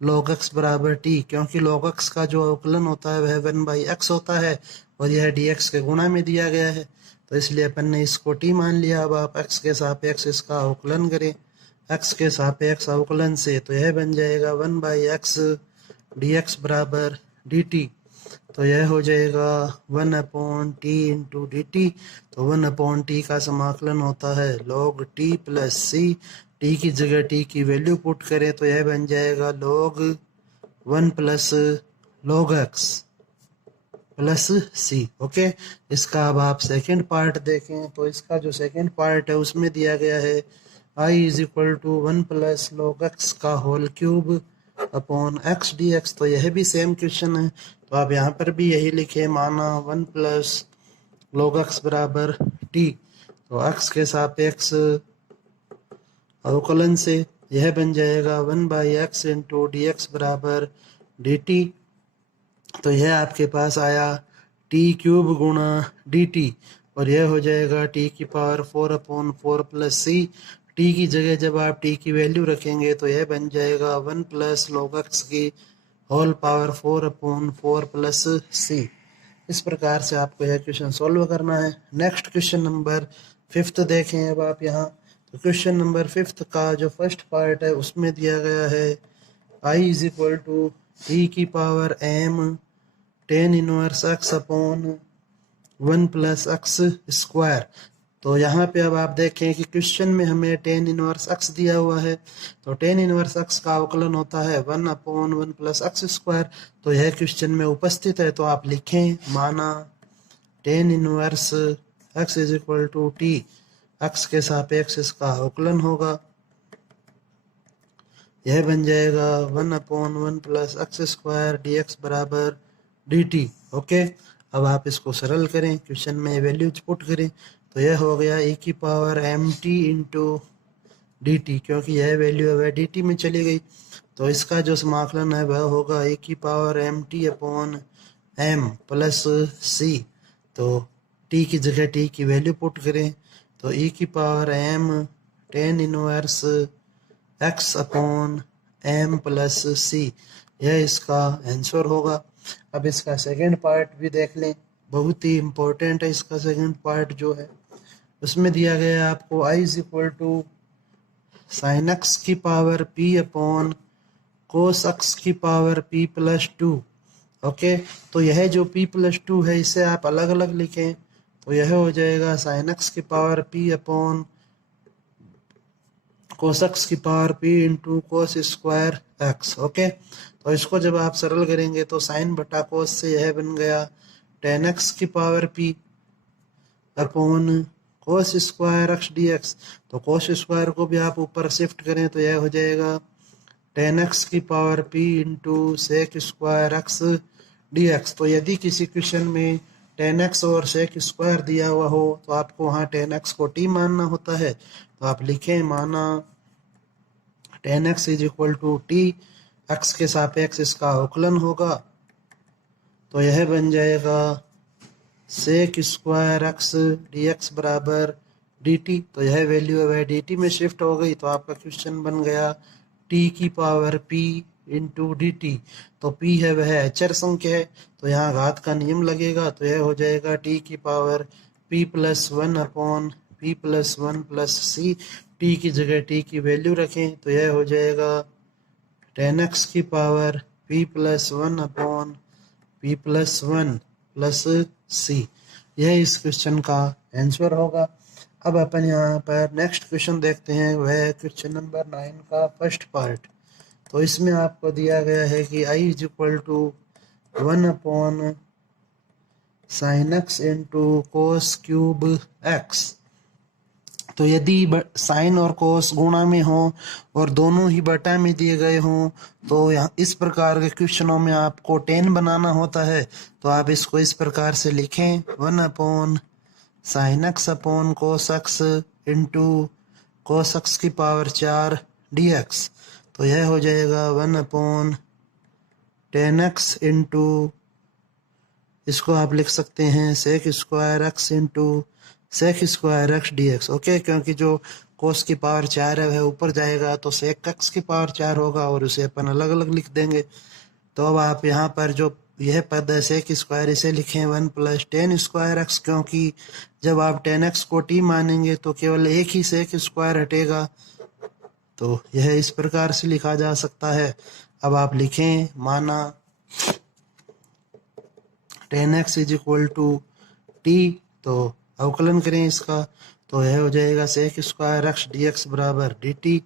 log x बराबर t, क्योंकि log x का जो अवकलन होता है वह 1/x होता है और यह dx के गुणा में दिया गया है, तो इसलिए अपन ने इसको t मान लिया। अब आप x के सापेक्ष इसका अवकलन करें, x के सापेक्ष अवकलन से तो यह बन जाएगा 1/x dx बराबर dt। तो यह हो जाएगा 1/t इंटू डी टी। तो 1/t का समाकलन होता है log t plus C, T की जगह टी की वैल्यू पुट करें तो यह बन जाएगा log 1 plus log x plus C. Okay, इसका अब आप सेकेंड पार्ट देखें तो इसका जो सेकेंड पार्ट है उसमें दिया गया है i is equal to 1 plus log x का whole cube upon x dx। तो यह भी सेम क्वेश्चन है, तो आप यहाँ पर भी यही लिखे, माना 1 प्लस log x बराबर t। तो x के सापेक्ष अवकलन से यह बन जाएगा 1/x इंटू डी एक्स बराबर डी टी। तो यह आपके पास आया t क्यूब गुणा डी टी और यह हो जाएगा t की पावर 4/4 प्लस सी। टी की जगह जब आप टी की वैल्यू रखेंगे तो यह बन जाएगा 1 प्लस log x की होल पावर 4/4 प्लस सी। इस प्रकार से आपको यह क्वेश्चन सॉल्व करना है। नेक्स्ट क्वेश्चन नंबर 5 देखें अब आप यहाँ। तो क्वेश्चन नंबर 5 का जो फर्स्ट पार्ट है उसमें दिया गया है i इज इक्वल टू ई की power m tan inverse x upon 1 plus x square. तो यहाँ पे अब आप देखें कि क्वेश्चन में हमें tan इनवर्स x दिया हुआ है, तो tan इनवर्स x का अवकलन होता है 1/1 प्लस एक्स स्क्वायर। तो यह क्वेश्चन में उपस्थित है, तो आप लिखें, माना tan inverse x is equal to t, x के सापेक्ष इसका अवकलन होगा, यह बन जाएगा 1/1 plus x square d x बराबर डी टी। ओके, अब आप इसको सरल करें, क्वेश्चन में वैल्यूज पुट करें तो यह हो गया e की power M t into D t, क्योंकि यह वैल्यू है वह डी टी में चली गई। तो इसका जो समाकलन है वह होगा e की power M T upon M plus C. तो t की जगह t की वैल्यू पुट करें तो e की power m tan inverse x upon m plus C, यह इसका आंसर होगा। अब इसका सेकंड पार्ट भी देख लें, बहुत ही इम्पोर्टेंट है इसका सेकंड पार्ट जो है। उसमें दिया गया है आपको i is equal to sine x की power p upon cos x की पावर p प्लस 2। ओके, तो यह जो p प्लस 2 है इसे आप अलग अलग लिखें तो यह हो जाएगा साइन एक्स की power p upon cos x की power p into cos square x. Okay, तो इसको जब आप सरल करेंगे तो साइन बटा कोस से यह बन गया tan एक्स की power p upon cos square x D x. तो कोस स्क्वायर को भी आप ऊपर शिफ्ट करें तो यह हो जाएगा tan एक्स की power p into sec square x D x. तो यदि किसी क्वेश्चन में tan एक्स और सेक स्क्वायर दिया हुआ हो तो आपको वहाँ tan एक्स को t मानना होता है, तो आप लिखें, माना tan x is equal to t, x के सापेक्ष इसका अवकलन होगा, तो यह बन जाएगा sec square x D x बराबर डी टी। तो यह वैल्यू है वह डी टी में शिफ्ट हो गई, तो आपका क्वेश्चन बन गया टी की power p into D T. तो p है वह अचर संख्या है, तो यहाँ घात का नियम लगेगा, तो यह हो जाएगा टी की power p plus one upon p plus one plus C. T की जगह टी की वैल्यू रखें, तो यह हो जाएगा 10x की power p plus one upon p plus one plus C. यह इस क्वेश्चन का आंसर होगा। अब अपन यहाँ पर नेक्स्ट क्वेश्चन देखते हैं, वह है क्वेश्चन नंबर 9 का फर्स्ट पार्ट। तो इसमें आपको दिया गया है कि i is equal to one upon sine x into cos cube x. तो यदि साइन और कोस गुणा में हो और दोनों ही बटा में दिए गए हों, तो यहाँ इस प्रकार के क्वेश्चनों में आपको टेन बनाना होता है। तो आप इसको इस प्रकार से लिखें, one upon sine x upon cos x into cos x की पावर 4 डी एक्स। तो यह हो जाएगा वन अपॉन 10x इंटू, इसको आप लिख सकते हैं sec square x into sec square x D x. Okay, क्योंकि जो कोस की पावर 4 है वह ऊपर जाएगा, तो सेक एक्स की पावर 4 होगा और उसे अपन अलग अलग लिख देंगे। तो अब आप यहाँ पर जो यह पद है सेक स्क्वायर, इसे लिखें वन प्लस 10 स्क्वायर एक्स, क्योंकि जब आप 10x को t मानेंगे तो केवल एक ही सेक स्क्वायर हटेगा। तो यह इस प्रकार से लिखा जा सकता है। अब आप लिखें, माना 10x is equal to t, तो अवकलन करें इसका, तो यह हो जाएगा sec square x D x बराबर डी टी।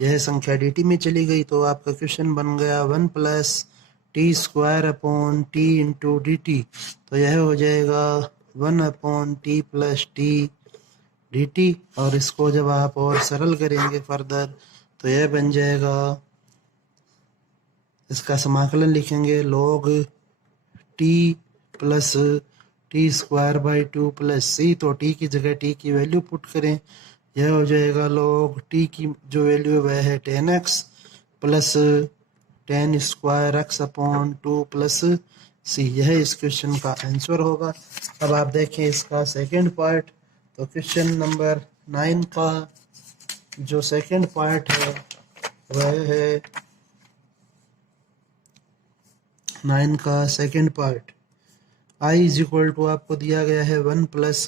यह संख्या डी टी में चली गई, तो आपका क्वेश्चन बन गया one plus T square upon T into D T. तो यह हो जाएगा one upon T plus T D T. और इसको जब आप और सरल करेंगे फर्दर, तो यह बन जाएगा, इसका समाकलन लिखेंगे log T plus T square by 2 plus C. तो टी की जगह टी की वैल्यू पुट करें, यह हो जाएगा लॉग टी की जो वैल्यू है वह है 10x plus 10 square x upon 2 plus C. यह इस क्वेश्चन का आंसर होगा। अब आप देखें इसका सेकंड पार्ट। तो क्वेश्चन नंबर 9 का जो सेकंड पार्ट है वह है 9 का second part. i is equal to आपको दिया गया है one plus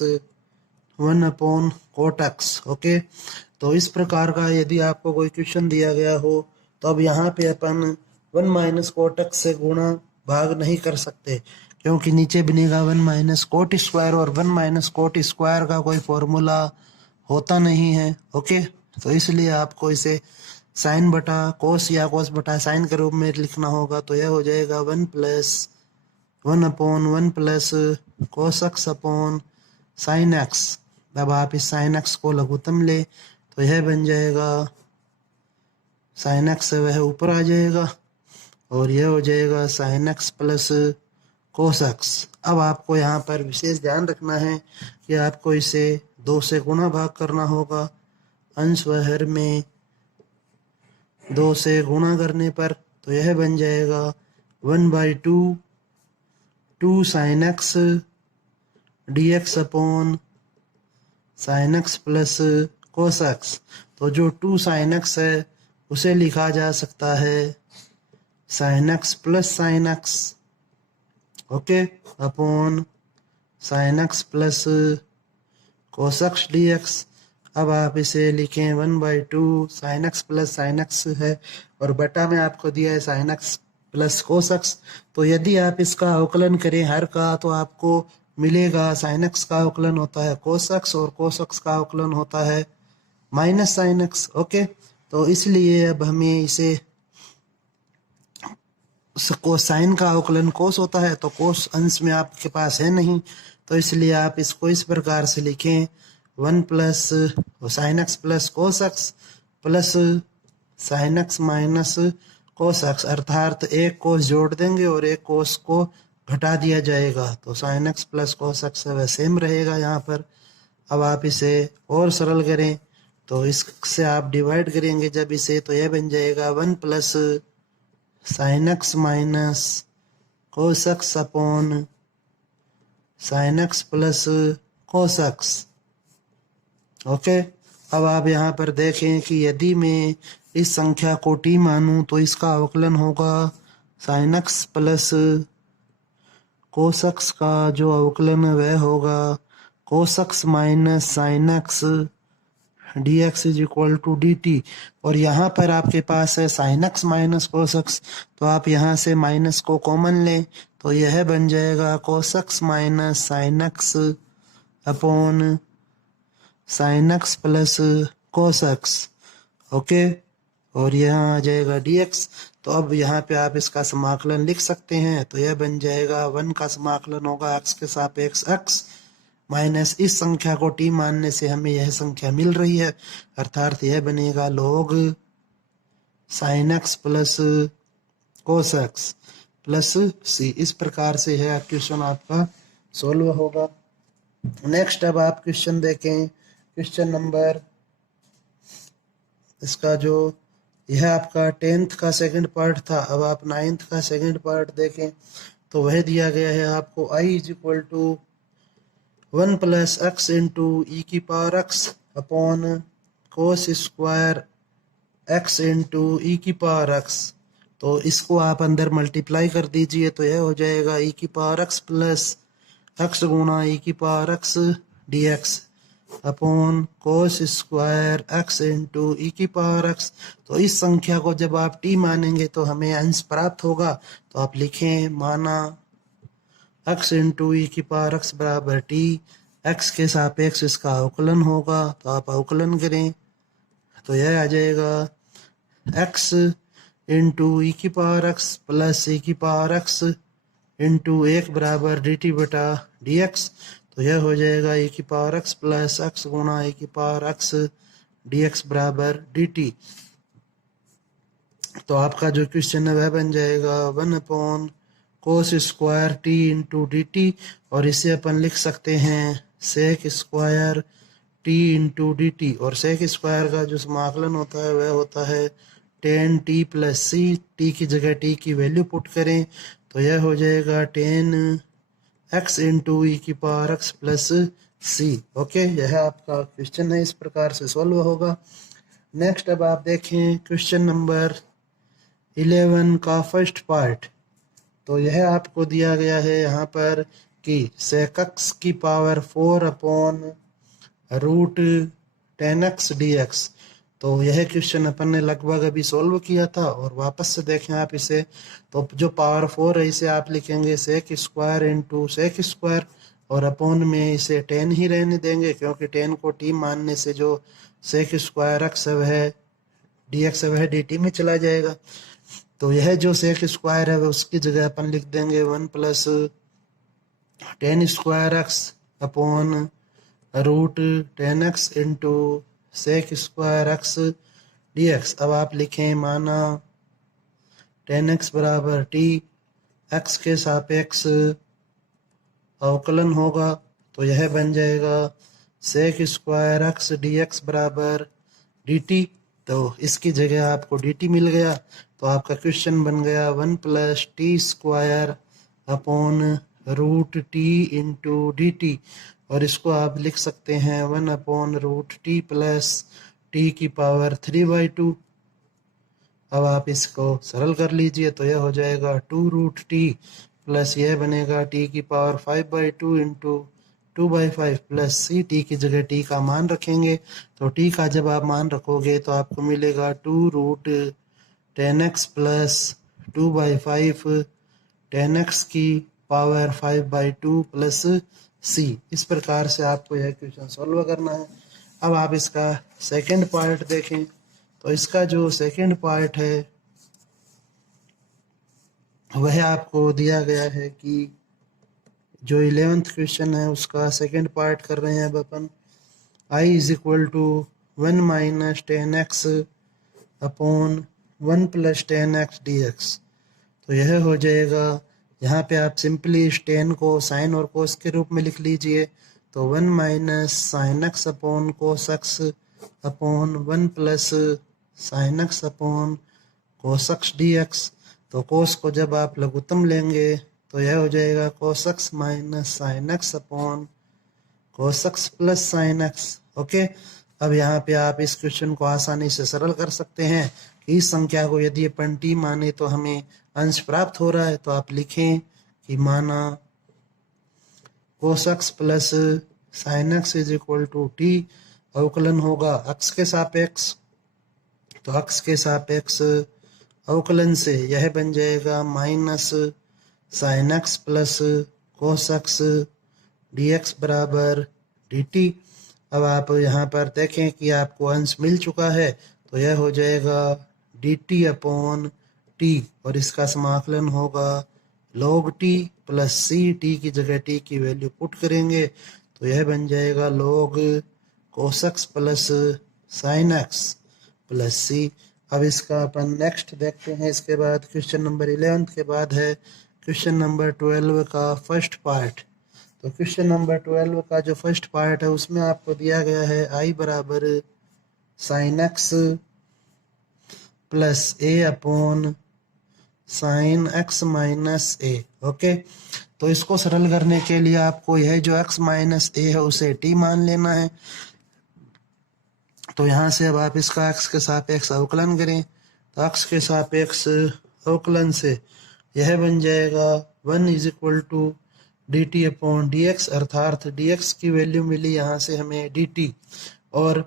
one upon cot x. Okay, तो इस प्रकार का यदि आपको कोई क्वेश्चन दिया गया हो, तो अब यहाँ पे अपन वन माइनस कोट एक्स से गुणा भाग नहीं कर सकते, क्योंकि नीचे बनेगा वन माइनस कोट स्क्वायर, और वन माइनस कोट स्क्वायर का कोई फॉर्मूला होता नहीं है। ओके, तो इसलिए आपको इसे साइन बटा कोस या कोस बटा साइन के रूप में लिखना होगा। तो यह हो जाएगा one plus one upon one plus cos x upon sine x. जब आप इस साइन एक्स को लघुत्तम ले, तो यह बन जाएगा साइन एक्स है वह ऊपर आ जाएगा, और यह हो जाएगा sine x plus cos x. अब आपको यहाँ पर विशेष ध्यान रखना है कि आपको इसे 2 से गुणा भाग करना होगा। अंश व हर में 2 से गुणा करने पर तो यह बन जाएगा 1/2 2 sine x D x upon sine x plus cos x. तो जो 2 साइन एक्स है उसे लिखा जा सकता है sign x plus sine x, okay, upon sine x plus cos x D x. अब आप इसे लिखें 1/2 sign x plus sine x है, और बटा में आपको दिया है sign x plus cos x. तो यदि आप इसका अवकलन करें हर का, तो आपको मिलेगा साइन एक्स का अवकलन होता है कोस एक्स, और कोस एक्स का अवकलन होता है माइनस साइन एक्स। ओके, तो इसलिए अब हमें इसे साइन का अवकलन कोस होता है, तो कोस अंश में आपके पास है नहीं, तो इसलिए आप इसको इस प्रकार से लिखें 1 plus sine x plus cos x plus sine x minus cos x, अर्थात एक कोस जोड़ देंगे और एक कोस को घटा दिया जाएगा, तो sign x plus cos x वह सेम रहेगा यहाँ पर। अब आप इसे और सरल करें, तो इससे आप डिवाइड करेंगे जब इसे, तो यह बन जाएगा 1 plus sine x minus cos x upon sine x plus cos x. Okay, अब आप यहाँ पर देखें कि यदि मैं इस संख्या को t मानूं तो इसका अवकलन होगा sin x plus cos x का जो अवकलन है वह होगा cos x minus sin x dx is equal to dt। और यहाँ पर आपके पास है sin x minus cos x, तो आप यहाँ से माइनस को कॉमन लें तो यह बन जाएगा cos x minus sin x upon sin x plus cos x। Okay, और यहाँ आ जाएगा dx। तो अब यहाँ पे आप इसका समाकलन लिख सकते हैं, तो यह बन जाएगा 1 का समाकलन होगा x के सापेक्ष x माइनस इस संख्या को t मानने से हमें यह संख्या मिल रही है, अर्थात यह बनेगा log sin x plus cos x plus c। इस प्रकार से है क्वेश्चन आपका सोल्व होगा। नेक्स्ट अब आप क्वेश्चन देखें, क्वेश्चन नंबर इसका जो यह आपका 10th का सेकंड पार्ट था, अब आप 9th का सेकंड पार्ट देखें तो वह दिया गया है आपको i is equal to 1 plus x into E की power x upon cos square x into E की पावर x। तो इसको आप अंदर मल्टीप्लाई कर दीजिए तो यह हो जाएगा ई की पावर x प्लस x गुना ई की power x dx upon cos square x into E की पावर x। तो इस संख्या को जब आप t मानेंगे तो हमें अंश प्राप्त होगा, तो आप लिखें माना x इंटू ई की पावर x बराबर t, x के सापेक्ष इसका अवकलन होगा, तो आप अवकलन करें तो यह आ जाएगा x इंटू ई की पावर x प्लस ई की पावर x इंटू 1 बराबर dt बटा dx। तो यह हो जाएगा e की पावर x प्लस x गुना e की पावर x dx बराबर dt। तो आपका जो क्वेश्चन है वह बन जाएगा 1 upon cos square t into dt, और इसे अपन लिख सकते हैं sec square t into dt। और सेक स्क्वायर का जो समाकलन होता है वह होता है 10t प्लस c। t की जगह t की वैल्यू पुट करें तो यह हो जाएगा 10x इंटू ई की power x plus c। Okay, यह आपका क्वेश्चन है, इस प्रकार से सॉल्व होगा। नेक्स्ट अब आप देखें क्वेश्चन नंबर 11 का फर्स्ट पार्ट। तो यह आपको दिया गया है यहाँ पर कि sec x की power 4 upon root 10x dx। तो यह क्वेश्चन अपन ने लगभग अभी सॉल्व किया था, और वापस से देखें आप इसे, तो जो पावर 4 है इसे आप लिखेंगे sec square into sec square, और अपॉन में इसे 10 ही रहने देंगे क्योंकि 10 को t मानने से जो सेक स्क्वायर x है वह dx है वह dt में चला जाएगा। तो यह जो सेक स्क्वायर है वह उसकी जगह अपन लिख देंगे 1 plus 10 square x upon root 10x into sec square x dx। अब आप लिखें माना 10x बराबर t, x के सापेक्ष अवकलन होगा, तो यह बन जाएगा सेक स्क्वायर x dx बराबर dt। तो इसकी जगह आपको dt मिल गया, तो आपका क्वेश्चन बन गया 1 plus T square upon root t into dt। और इसको आप लिख सकते हैं 1 upon root t plus t की पावर 3/2। अब आप इसको सरल कर लीजिए तो यह हो जाएगा 2 रूट t प्लस यह बनेगा t की power 5/2 into 2/5 plus c। t की जगह t का मान रखेंगे, तो t का जब आप मान रखोगे तो आपको मिलेगा 2 रूट 10x प्लस 2/5 10x की पावर 5/2 प्लस c। इस प्रकार से आपको यह क्वेश्चन सॉल्व करना है। अब आप इसका सेकंड पार्ट देखें, तो इसका जो सेकंड पार्ट है वह आपको दिया गया है कि जो 11th क्वेश्चन है उसका सेकंड पार्ट कर रहे हैं अब अपन। i is equal to 1 minus 10x upon 1 plus 10x dx। तो यह हो जाएगा, यहाँ पे आप सिंपली इस 10 को साइन और कोस के रूप में लिख लीजिए, तो 1 minus sine x upon cos x upon 1 plus sine x upon cos x dx। तो कोस को जब आप लघुत्तम लेंगे तो यह हो जाएगा cos x minus sine x upon cos x plus sine x. Okay, अब यहाँ पे आप इस क्वेश्चन को आसानी से सरल कर सकते हैं कि इस संख्या को यदि अपन टी माने तो हमें अंश प्राप्त हो रहा है, तो आप लिखें कि माना cos x plus sin x is equal to t, अवकलन होगा x के सापेक्ष, तो x के सापेक्ष अवकलन से यह बन जाएगा minus sin x plus cos x dx बराबर dt। अब आप यहाँ पर देखें कि आपको अंश मिल चुका है, तो यह हो जाएगा dt अपॉन t, और इसका समाकलन होगा log t plus c, t की जगह t की वैल्यू पुट करेंगे तो यह बन जाएगा log cos x plus sin x plus c। अब इसका अपन नेक्स्ट देखते हैं। इसके बाद क्वेश्चन नंबर 11 के बाद है क्वेश्चन नंबर 12 का फर्स्ट पार्ट। तो क्वेश्चन नंबर 12 का जो फर्स्ट पार्ट है उसमें आपको दिया गया है i बराबर sin x plus a upon sin x minus a। Okay, तो इसको सरल करने के लिए आपको यह जो x माइनस a है उसे t मान लेना है। तो यहाँ से अब आप इसका x के सापेक्ष अवकलन करें, तो x के सापेक्ष अवकलन से यह बन जाएगा 1 is equal to d T upon D x, अर्थात डी एक्स की वैल्यू मिली यहाँ से हमें डी टी। और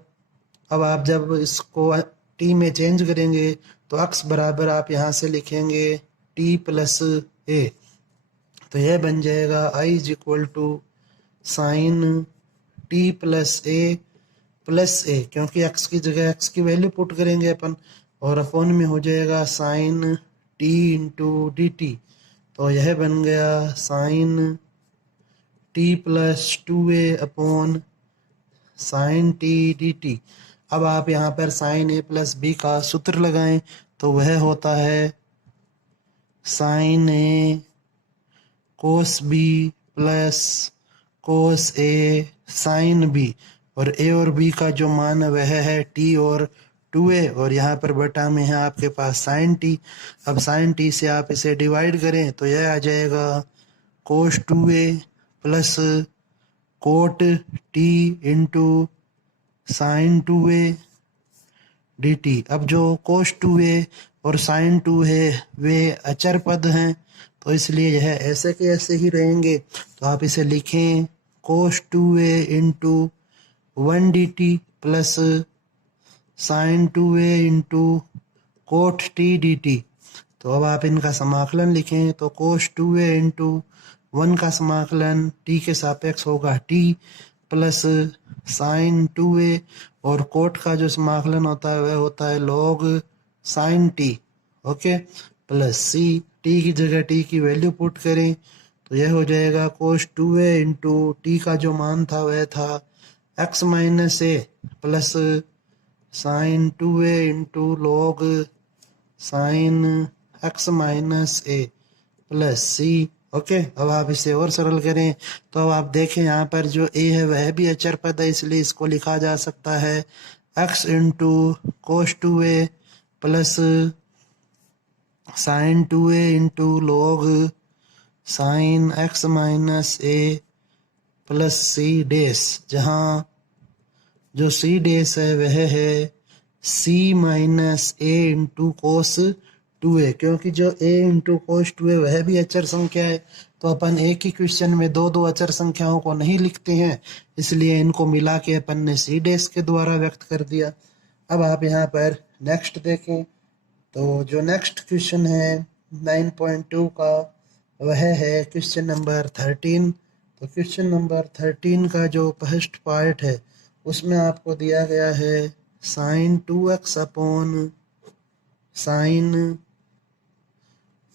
अब आप जब इसको टी में चेंज करेंगे तो x बराबर आप यहाँ से लिखेंगे t प्लस a, तो यह बन जाएगा i is equal to sine t plus a plus a, क्योंकि x की जगह x की वैल्यू पुट करेंगे अपन, और अपॉन में हो जाएगा sine t into D T, तो यह बन गया sine t plus 2a upon sine t d t. अब आप यहाँ पर साइन a प्लस b का सूत्र लगाएं, तो वह होता है sine a cos b plus cos a sine b, और a और b का जो मान है वह है t और 2a, और यहाँ पर बटा में है आपके पास साइन t। अब साइन t से आप इसे डिवाइड करें तो यह आ जाएगा कोस 2a plus coat t into sine 2a dt। अब जो कोस 2a और साइन 2 है वे अचर पद हैं, तो इसलिए यह ऐसे के ऐसे ही रहेंगे। तो आप इसे लिखें कोस 2a into 1 dt plus sign 2a into coat t dt। तो अब आप इनका समाकलन लिखें, तो कोस 2a इंटू 1 का समाकलन t के सापेक्ष होगा t प्लस साइन 2a, और कोट का जो समाकलन होता है वह होता है log sign t, okay, plus c, t की जगह t की वैल्यू पुट करें तो यह हो जाएगा कोस 2a इंटू t का जो मान था वह था x minus a plus sign 2a into log sign x minus a plus c। Okay, अब आप इसे और सरल करें तो अब आप देखें यहाँ पर जो a है वह भी अचर पद है, इसलिए इसको लिखा जा सकता है x into cos 2a plus sign 2a into log sign x minus a plus c डेस, जहाँ जो c डेस है वह है c minus a into cos 2a, क्योंकि जो a इंटू कोस 2a वह भी अचर संख्या है, तो अपन एक ही क्वेश्चन में दो दो अचर संख्याओं को नहीं लिखते हैं, इसलिए इनको मिला के अपन ने c डेस के द्वारा व्यक्त कर दिया। अब आप यहाँ पर नेक्स्ट देखें, तो जो नेक्स्ट क्वेश्चन है 9.2 का वह है क्वेश्चन नंबर 13। तो क्वेश्चन नंबर 13 का जो फर्स्ट पार्ट है उसमें आपको दिया गया है sine 2x upon sine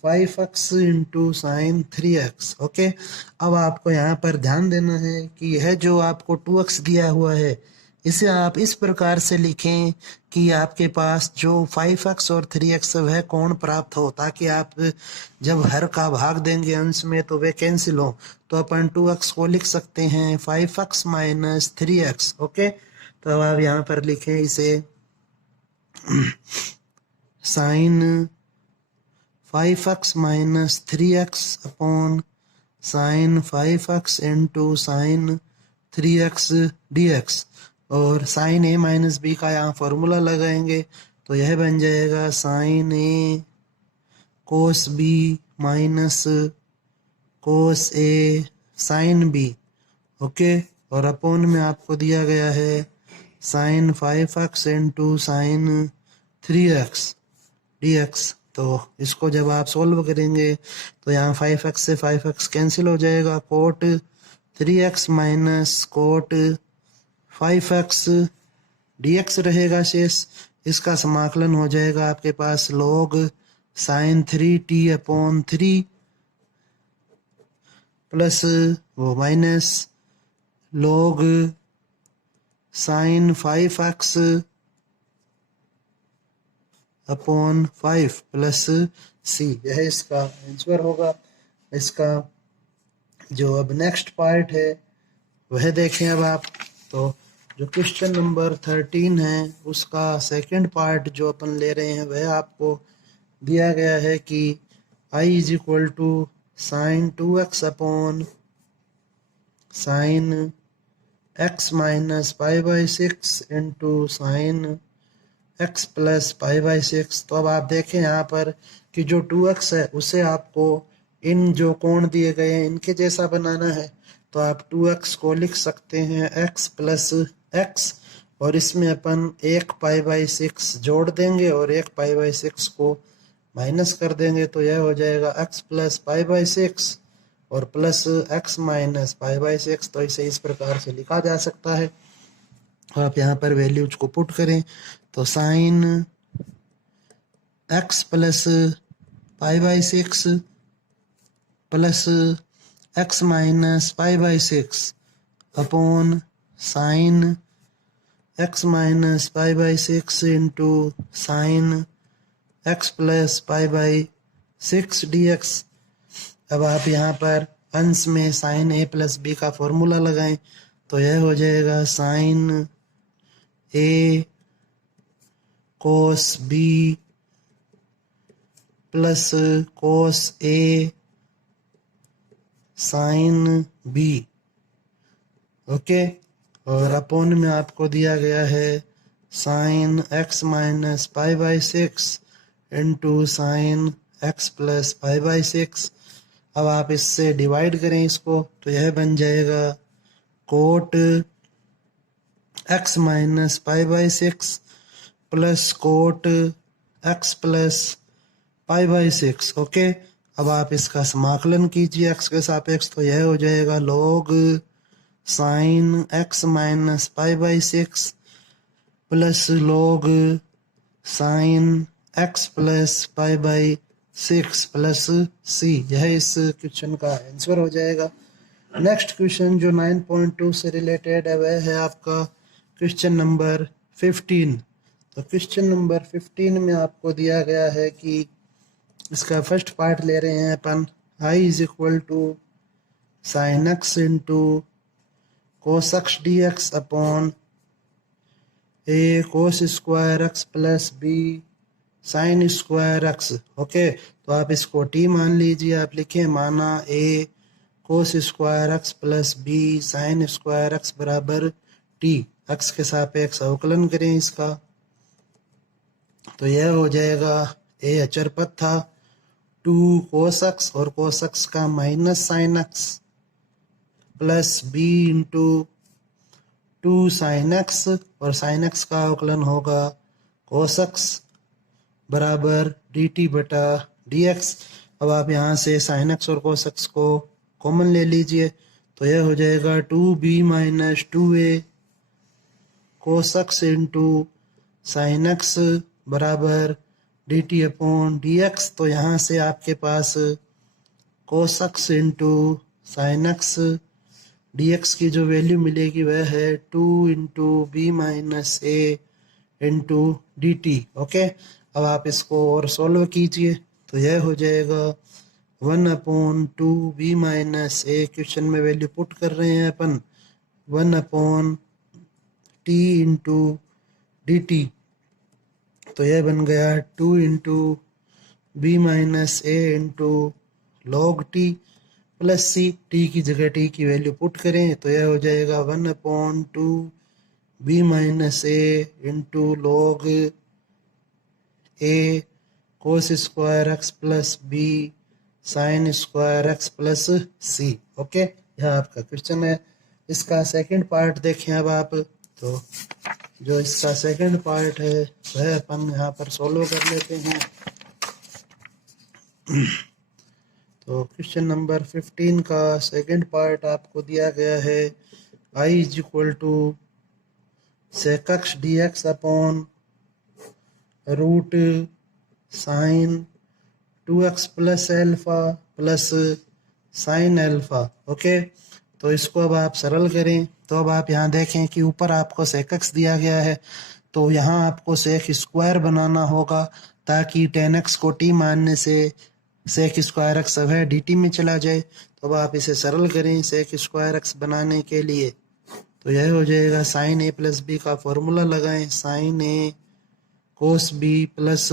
5x into sine 3x। Okay, अब आपको यहाँ पर ध्यान देना है कि यह जो आपको 2x दिया हुआ है इसे आप इस प्रकार से लिखें कि आपके पास जो 5x और 3x वह कोण प्राप्त हो, ताकि आप जब हर का भाग देंगे अंश में तो वे कैंसिल हो। तो अपन 2x को लिख सकते हैं 5x माइनस 3x। ओके, तो अब आप यहाँ पर लिखें इसे sine 5x minus 3x upon sine 5x into sine 3x dx, और साइन ए माइनस बी का यहाँ फॉर्मूला लगाएंगे तो यह बन जाएगा साइन ए कोस बी माइनस कोस ए साइन बी। ओके, और अपोन में आपको दिया गया है sign 5x into sine 3x dx। तो इसको जब आप सोल्व करेंगे तो यहाँ 5x से 5x कैंसिल हो जाएगा, coat 3x minus cot 5x dx रहेगा शेष। इसका समाकलन हो जाएगा आपके पास log sine 3t upon 3 plus वो minus log sine 5x upon 5 plus C, यह इसका आंसर होगा। इसका जो अब नेक्स्ट पार्ट है वह देखें अब आप। तो जो क्वेश्चन नंबर 13 है उसका सेकंड पार्ट जो अपन ले रहे हैं वह आपको दिया गया है कि i is equal to sine 2x upon sine x minus pi by 6 into sine x plus pi by 6। तो अब आप देखें यहाँ पर कि जो 2x है उसे आपको इन जो कोण दिए गए हैं इनके जैसा बनाना है। तो आप 2x को लिख सकते हैं x प्लस x और इसमें अपन 1 पाई बाई 6 जोड़ देंगे और 1 पाई बाई 6 को माइनस कर देंगे। तो यह हो जाएगा x प्लस पाई बाई 6 और plus x minus pi by 6। तो इसे इस प्रकार से लिखा जा सकता है। आप यहाँ पर वैल्यूज को पुट करें तो sine x plus pi by 6 plus x minus pi by 6 upon sine x minus pi by 6 into sine x plus pi by 6 dx। अब आप यहाँ पर अंश में साइन a प्लस b का फॉर्मूला लगाएं तो यह हो जाएगा sine a cos b plus cos a sine b। Okay, और अपोन में आपको दिया गया है sine x minus pi by 6 into sine x plus pi by 6। अब आप इससे डिवाइड करें इसको तो यह बन जाएगा cot x minus pi by 6 plus cot x plus pi by 6। Okay, अब आप इसका समाकलन कीजिए x के सापेक्ष तो यह हो जाएगा log sine x minus pi by 6 plus log sine x plus pi by 6 plus c। यह इस क्वेश्चन का आंसर हो जाएगा। नेक्स्ट क्वेश्चन जो 9.2 से रिलेटेड है वह है आपका क्वेश्चन नंबर 15। तो क्वेश्चन नंबर 15 में आपको दिया गया है कि इसका फर्स्ट पार्ट ले रहे हैं अपन i is equal to sine x into cos x dx upon a cos square x plus b sine square x। Okay, तो आप इसको t मान लीजिए। आप लिखें माना a cos square x plus b sine square x बराबर t। x के सापेक्ष अवकलन करें इसका तो यह हो जाएगा a अचर पद था 2 कोस x और कोस x का minus sine x plus b into 2 sine x और साइन x का अवकलन होगा कोस x बराबर dt बटा dx। अब आप यहाँ से साइन x और कोस x को कॉमन ले लीजिए तो यह हो जाएगा 2b माइनस 2a कोस x इंटू साइन x बराबर dt अपॉन dx। तो यहाँ से आपके पास कोस x into sine x dx की जो वैल्यू मिलेगी वह है 2 into B minus A into D T. Okay, अब आप इसको और सोल्व कीजिए तो यह हो जाएगा 1 अपॉन 2 बी माइनस ए। क्वेश्चन में वैल्यू पुट कर रहे हैं अपन 1 upon T into D T. तो यह बन गया 2 into B minus A into log T plus C. T की जगह टी की वैल्यू पुट करें तो यह हो जाएगा 1 upon 2 B minus A into log A cos square x plus B sine square x plus C. Okay, यह आपका क्वेश्चन है। इसका सेकंड पार्ट देखें अब आप। तो जो इसका सेकंड पार्ट है वह अपन यहाँ पर सॉल्व कर लेते हैं। तो क्वेश्चन नंबर 15 का सेकंड पार्ट आपको दिया गया है। I is equal to sec x D x upon root sine 2x plus alpha plus sine alpha. Okay, तो इसको अब आप सरल करें। तो अब आप यहाँ देखें कि ऊपर आपको सेक एक्स दिया गया है, तो यहाँ आपको सेक स्क्वायर बनाना होगा ताकि टेन एक्स को टी मानने से सेक स्क्वायर एक्स वह डी टी में चला जाए। तो अब आप इसे सरल करें सेक स्क्वायर एक्स बनाने के लिए। तो यह हो जाएगा साइन ए प्लस बी का फॉर्मूला लगाएं, साइन ए कोस बी प्लस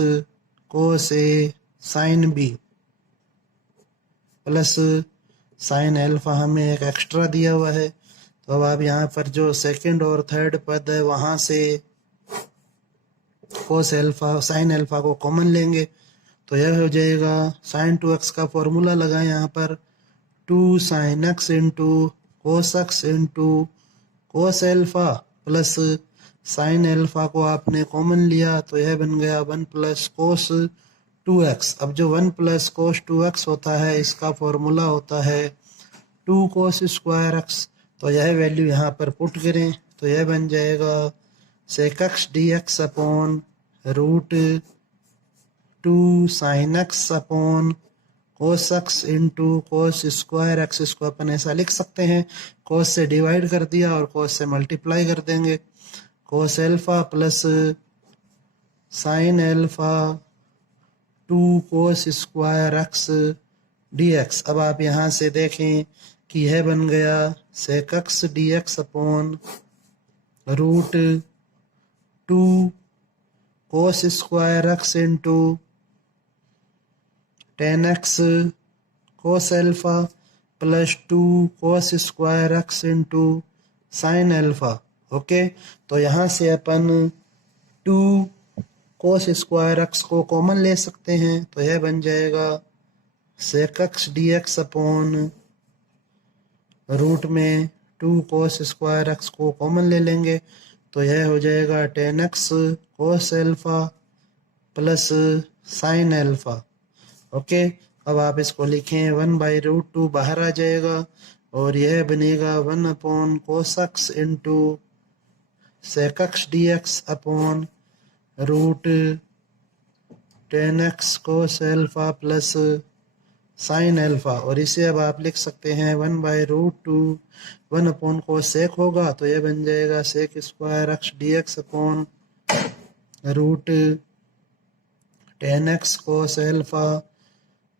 कोस ए sine B plus sine alpha हमें एक एक्स्ट्रा दिया हुआ है। तो अब आप यहाँ पर जो सेकंड और थर्ड पद है वहाँ से कोस एल्फा साइन एल्फा को कॉमन लेंगे। तो यह हो जाएगा साइन 2x का फॉर्मूला लगाएं यहाँ पर 2 sine x into cos x into cos alpha plus sine alpha को आपने कॉमन लिया तो यह बन गया 1 प्लस कोस 2x। अब जो 1 प्लस कोस 2x होता है इसका फॉर्मूला होता है 2 कोस स्क्वायर एक्स। तो यह वैल्यू यहाँ पर पुट करें तो यह बन जाएगा sec x D x upon root 2 sine x upon cos x into cos square x. इसको अपन ऐसा लिख सकते हैं, कोस से डिवाइड कर दिया और कोस से मल्टीप्लाई कर देंगे। Cos alpha plus sine alpha 2 cos square x D x. अब आप यहाँ से देखें कि यह बन गया sec x D x upon root 2 cos square x into tan x cos alpha plus 2 cos square x into sine alpha. Okay, तो यहाँ से अपन 2 कोस स्क्वायर एक्स को कॉमन ले सकते हैं तो यह बन जाएगा sec x D x upon root में 2 कोस स्क्वायर एक्स को कॉमन ले लेंगे तो यह हो जाएगा ten x cos alpha plus sine alpha. Okay, अब आप इसको लिखें 1/√2 बाहर आ जाएगा और यह बनेगा 1 upon cos x into sec x D x upon root tan x cos alpha plus sine alpha. और इसे अब आप लिख सकते हैं 1/√2 1 अपॉन कोस सेक होगा तो यह बन जाएगा sec square x D x upon root tan x cos alpha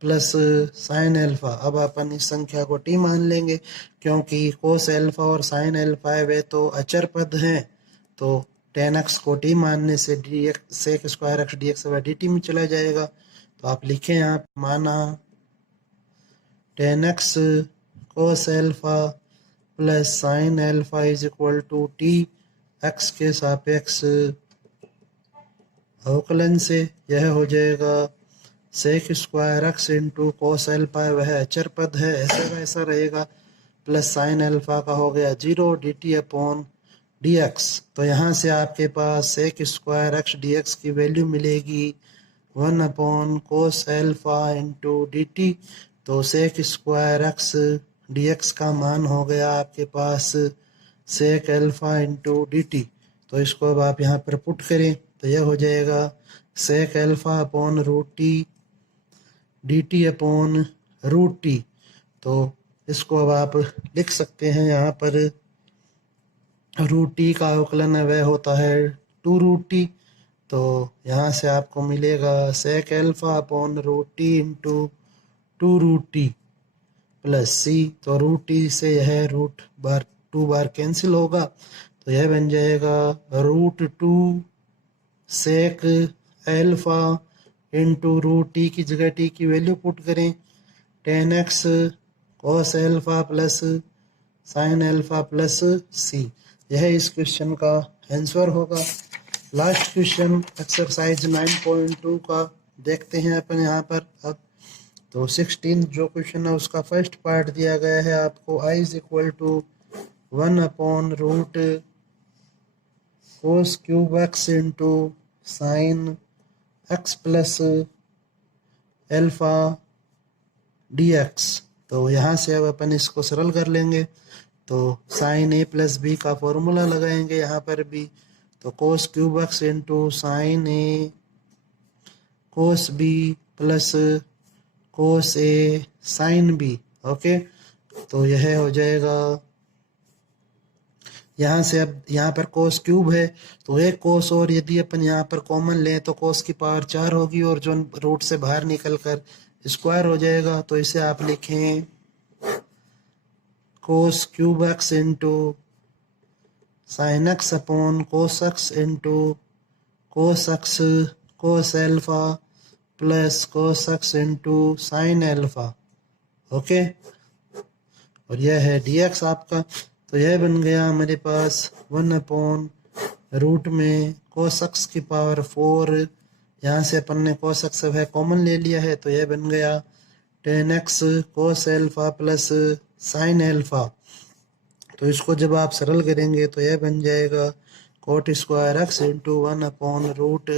plus sine alpha. अब अपन इस संख्या को टी मान लेंगे क्योंकि कोस एल्फा और साइन एल्फा है वे तो अचर पद हैं। तो टेन एक्स को टी मानने से d x sec square x D x d t में चला जाएगा। तो आप लिखें यहाँ माना tan x cos alpha plus sine alpha is equal to t x के सापेक्ष अवकलन से यह हो जाएगा sec square x into cos alpha वह अचर पद है ऐसा का ऐसा रहेगा प्लस साइन एल्फा का हो गया 0 D T upon D x. तो यहाँ से आपके पास sec square x D x की वैल्यू मिलेगी 1 upon cos alpha into D T. तो sec square x D x का मान हो गया आपके पास sec alpha into D T. तो इसको अब आप यहाँ पर पुट करें तो यह हो जाएगा sec alpha upon root T D T upon root T. तो इसको अब आप लिख सकते हैं यहाँ पर रूट टी का अवकलन वह होता है 2 रूट टी। तो यहाँ से आपको मिलेगा sec alpha upon root T into 2 root T plus C. तो रूट टी से यह रूट बार 2 बार कैंसिल होगा तो यह बन जाएगा root 2 sec alpha into root T की जगह टी की वैल्यू पुट करें ten x cos alpha plus sine alpha plus C. यह इस क्वेश्चन का आंसर होगा। लास्ट क्वेश्चन एक्सरसाइज 9.2 का देखते हैं अपन यहाँ पर अब। तो 16 जो क्वेश्चन है उसका फर्स्ट पार्ट दिया गया है आपको, i इज इक्वल टू 1/रूट cos cube x into sine x plus alpha dx। तो यहाँ से अब अपन इसको सरल कर लेंगे। तो साइन a प्लस बी का फॉर्मूला लगाएंगे यहाँ पर भी। तो cos cube x into sine ए कोस बी प्लस कोस ए साइन बी। ओके, तो यह हो जाएगा। यहाँ से अब यहाँ पर कोस क्यूब है तो एक कोस, और यदि अपन यहाँ पर कॉमन लें तो कोस की पावर 4 होगी और जो रूट से बाहर निकल कर स्क्वायर हो जाएगा। तो इसे आप लिखें कोस cube x into sine x upon cos x into cos x cos alpha plus cos x into sine alpha. Okay, और यह है dx आपका। तो यह बन गया हमारे पास 1/रूट में कोस एक्स की पावर 4, यहाँ से अपन ने कोस एक्स है कॉमन ले लिया है तो यह बन गया tan x cos alpha plus sine alpha. तो इसको जब आप सरल करेंगे तो यह बन जाएगा कोट स्क्वायर एक्स इंटू 1/रूट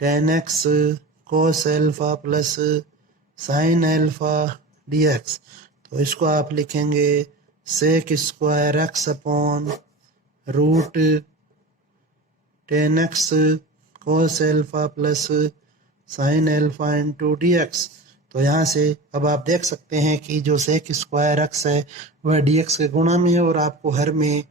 tan x cos alpha plus sine alpha dx। तो इसको आप लिखेंगे sec square x upon root tan x cos alpha plus sine alpha into dx। तो यहाँ से अब आप देख सकते हैं कि जो सेक स्क्वायर एक्स है वह dx के गुणा में है और आपको हर में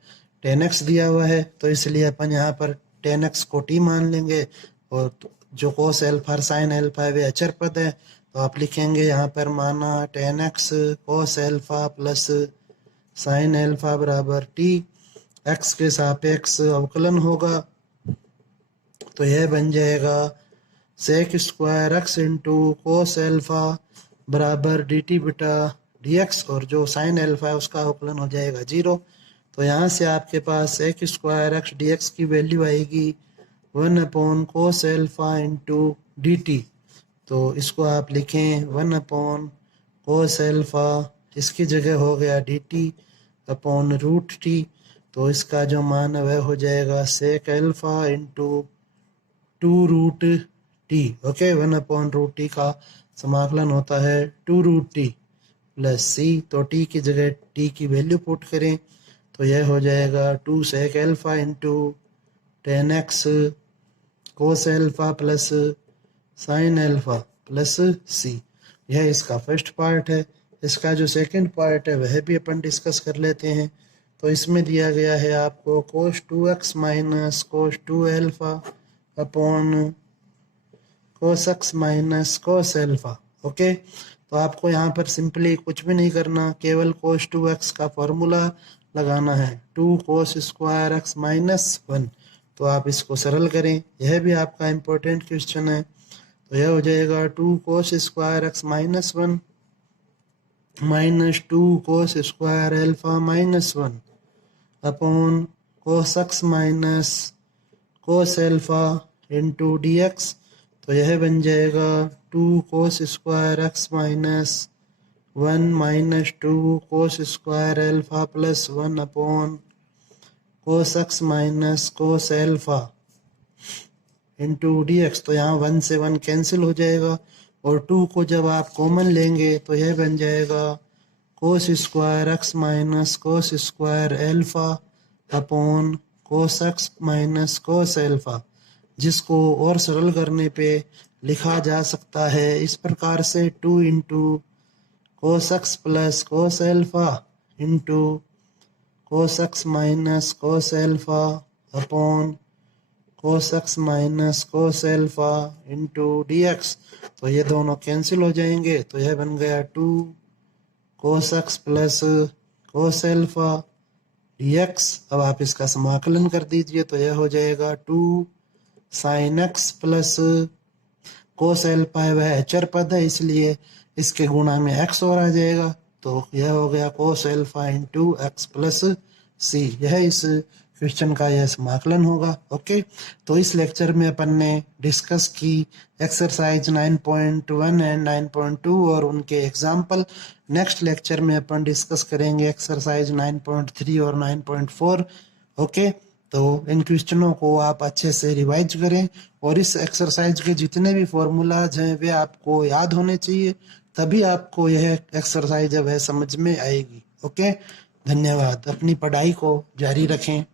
tan x दिया हुआ है, तो इसलिए अपन यहाँ पर tan x को t मान लेंगे और जो कोस एल्फा और साइन एल्फा है वे अचर पद है। तो आप लिखेंगे यहाँ पर माना tan x cos alpha plus sine alpha बराबर t, x के सापेक्ष अवकलन होगा। तो यह बन जाएगा sec square x into cos alpha बराबर dt बटा dx, और जो साइन एल्फा है उसका अवकलन हो जाएगा 0। तो यहाँ से आपके पास सेक स्क्वायर एक्स dx की वैल्यू आएगी 1/कोस एल्फा इंटू dt। तो इसको आप लिखें 1/कोस एल्फा, इसकी जगह हो गया dt अपॉन रूट t। तो इसका जो मान है वह हो जाएगा sec alpha into 2 root T. Okay, 1/रूट t का समाकलन होता है 2 रूट t प्लस सी। तो t की जगह t की वैल्यू पुट करें तो यह हो जाएगा 2 sec alpha into tan x cos alpha plus sine alpha plus C. यह इसका फर्स्ट पार्ट है। इसका जो सेकंड पार्ट है वह भी अपन डिस्कस कर लेते हैं। तो इसमें दिया गया है आपको कोस 2x minus cos 2 alpha upon cos x minus cos alpha. Okay, तो आपको यहाँ पर सिंपली कुछ भी नहीं करना, केवल कोस 2x का फॉर्मूला लगाना है 2 कोस स्क्वायर एक्स माइनस 1। तो आप इसको सरल करें, यह भी आपका इम्पोर्टेंट क्वेश्चन है। तो यह हो जाएगा 2 cos square x minus 1 minus 2 cos square alpha minus 1 upon cos x minus cos alpha into dx। तो यह बन जाएगा 2 cos square x minus 1 minus 2 cos square alpha plus 1 upon cos x minus cos alpha into dx। तो यहाँ 1 से 1 cancel हो जाएगा और 2 को जब आप कॉमन लेंगे तो यह बन जाएगा कोस square x minus cos square alpha upon cos x minus cos alpha, जिसको और सरल करने पे लिखा जा सकता है इस प्रकार से 2 into cos x plus cos alpha into cos x minus cos alpha upon cos x minus cos alpha into dx। तो ये दोनों कैंसिल हो जाएंगे तो यह बन गया 2 कोस x plus cos alpha dx। अब आप इसका समाकलन कर दीजिए तो यह हो जाएगा 2 sine x plus cos alpha है वह अचर पद है इसलिए इसके गुणा में x और आ जाएगा। तो यह हो गया cos alpha into x plus C. यह इस क्वेश्चन का यह समाकलन होगा। ओके, तो इस लेक्चर में अपन ने डिस्कस की एक्सरसाइज 9.1 एंड 9.2 और उनके एग्जाम्पल। नेक्स्ट लेक्चर में अपन डिस्कस करेंगे एक्सरसाइज 9.3 और 9.4। ओके, तो इन क्वेश्चनों को आप अच्छे से रिवाइज करें और इस एक्सरसाइज के जितने भी फॉर्मूलाज हैं वे आपको याद होने चाहिए, तभी आपको यह एक्सरसाइज है वह समझ में आएगी। ओके, धन्यवाद। अपनी पढ़ाई को जारी रखें।